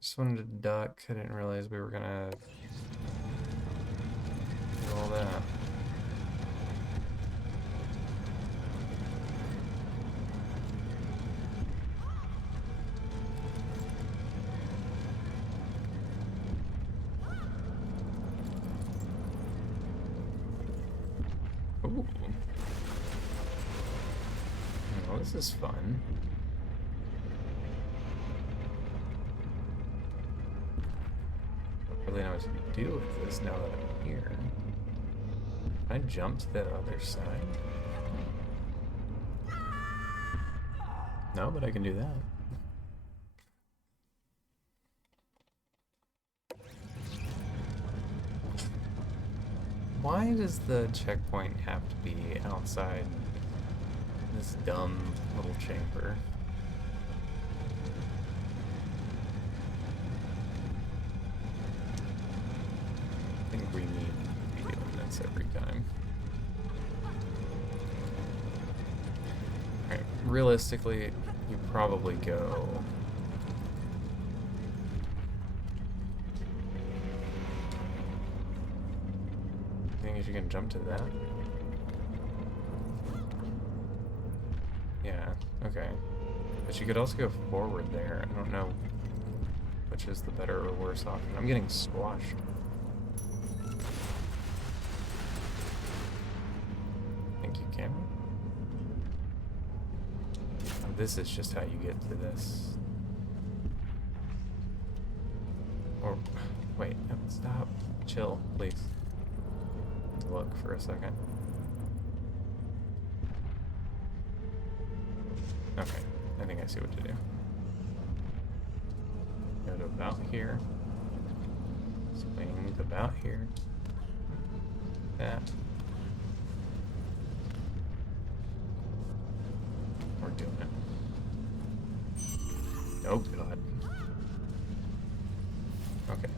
Just wanted to duck. I didn't realize we were gonna do all that. Ooh. Well, this is fun. Don't really know what to do with this now that I'm here. Can I jump to the other side? No, but I can do that. Why does the checkpoint have to be outside this dumb little chamber? I think we need to be doing this every time. Alright, realistically, you probably go... Think you can jump to that? Yeah, okay. But you could also go forward there. I don't know which is the better or worse option. I'm getting squashed. Thank you, camera. Oh, this is just how you get to this. Or, wait, no, stop. Chill, please. Look for a second. Okay, I think I see what to do. Go to about here. Swing to about here. That. We're doing it. Oh god. Okay.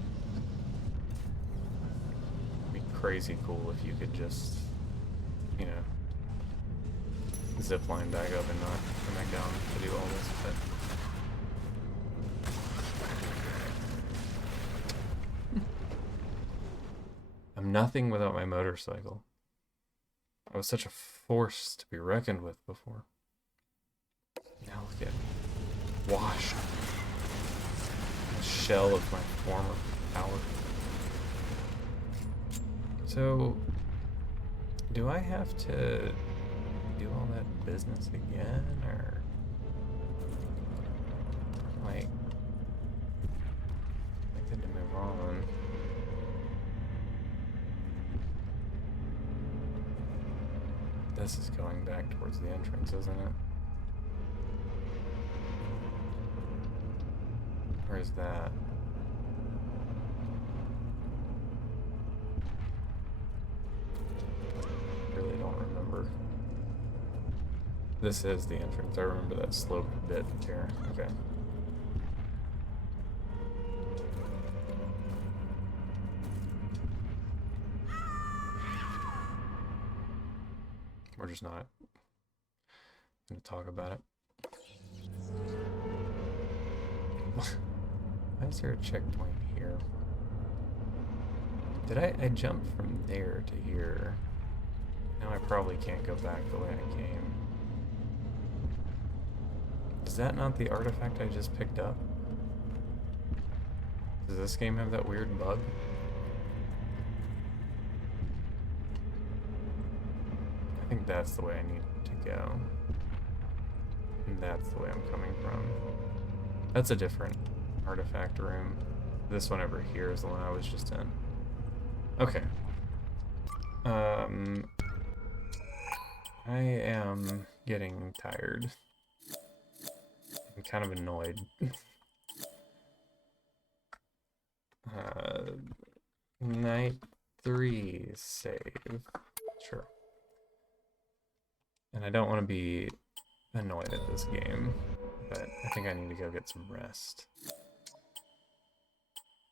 Crazy cool if you could just, you know, zip line back up and not come back down to do all this, but I'm nothing without my motorcycle. I was such a force to be reckoned with before. Now look at washed. The shell of my former power. So, do I have to do all that business again, or like I good to move on? This is going back towards the entrance, isn't it? Or is that? Really don't remember. This is the entrance. I remember that sloped bit here. Okay. We're just not going to talk about it. Why is there a checkpoint here? I jumped from there to here. Now I probably can't go back the way I came. Is that not the artifact I just picked up? Does this game have that weird bug? I think that's the way I need to go. And that's the way I'm coming from. That's a different artifact room. This one over here is the one I was just in. Okay. I am getting tired. I'm kind of annoyed. Night 3 save. Sure. And I don't want to be annoyed at this game, but I think I need to go get some rest.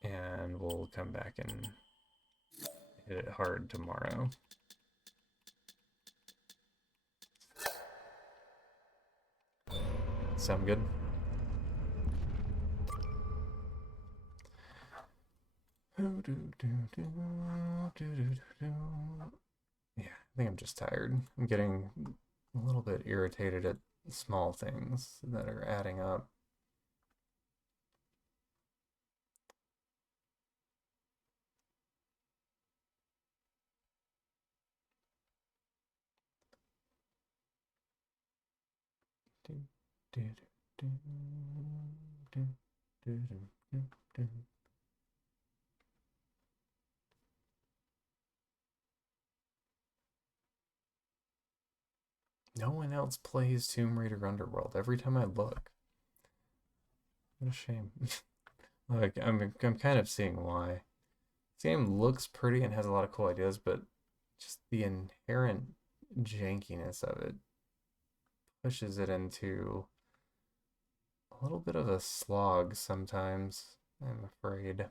And we'll come back and hit it hard tomorrow. Sound good? Yeah, I think I'm just tired. I'm getting a little bit irritated at small things that are adding up. No one else plays Tomb Raider Underworld every time I look. What a shame. Like, I'm kind of seeing why. This game looks pretty and has a lot of cool ideas, but just the inherent jankiness of it pushes it into a little bit of a slog sometimes, I'm afraid.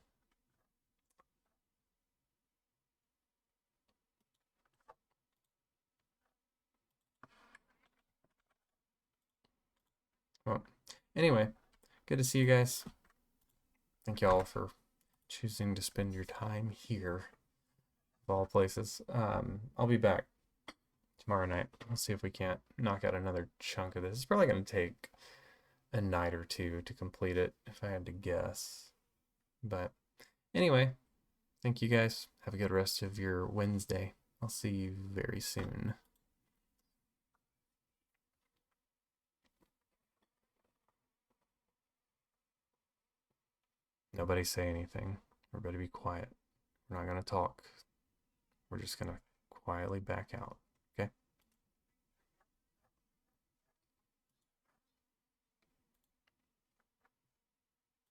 Well, anyway, good to see you guys. Thank y'all for choosing to spend your time here, of all places. I'll be back tomorrow night. We'll see if we can't knock out another chunk of this. It's probably going to take a night or two to complete it, if I had to guess. But anyway, thank you guys. Have a good rest of your Wednesday. I'll see you very soon. Nobody say anything. Everybody be quiet. We're not going to talk. We're just going to quietly back out.